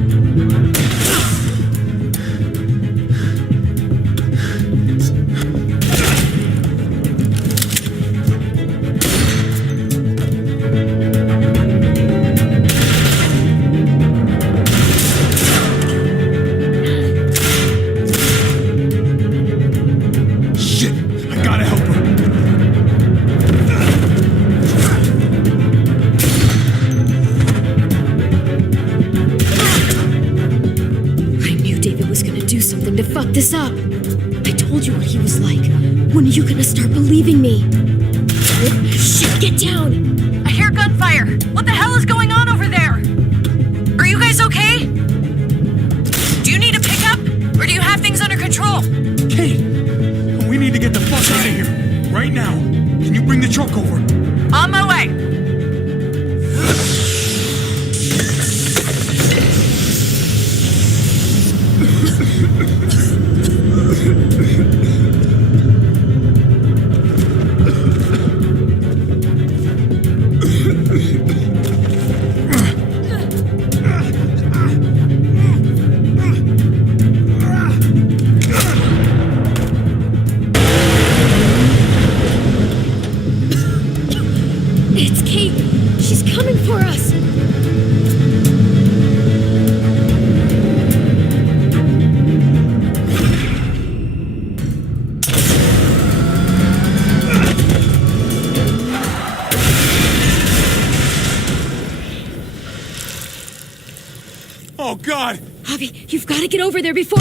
This up. I told you what he was like. When are you gonna start believing me? Shit, get down! I hear gunfire. What the hell is going on over there? Are you guys okay? Do you need a pickup? Or do you have things under control? Kate, we need to get the fuck out of here. Right now. Can you bring the truck over? On my way. It's Kate. She's coming for us. Oh, God! Javi, you've got to get over there before...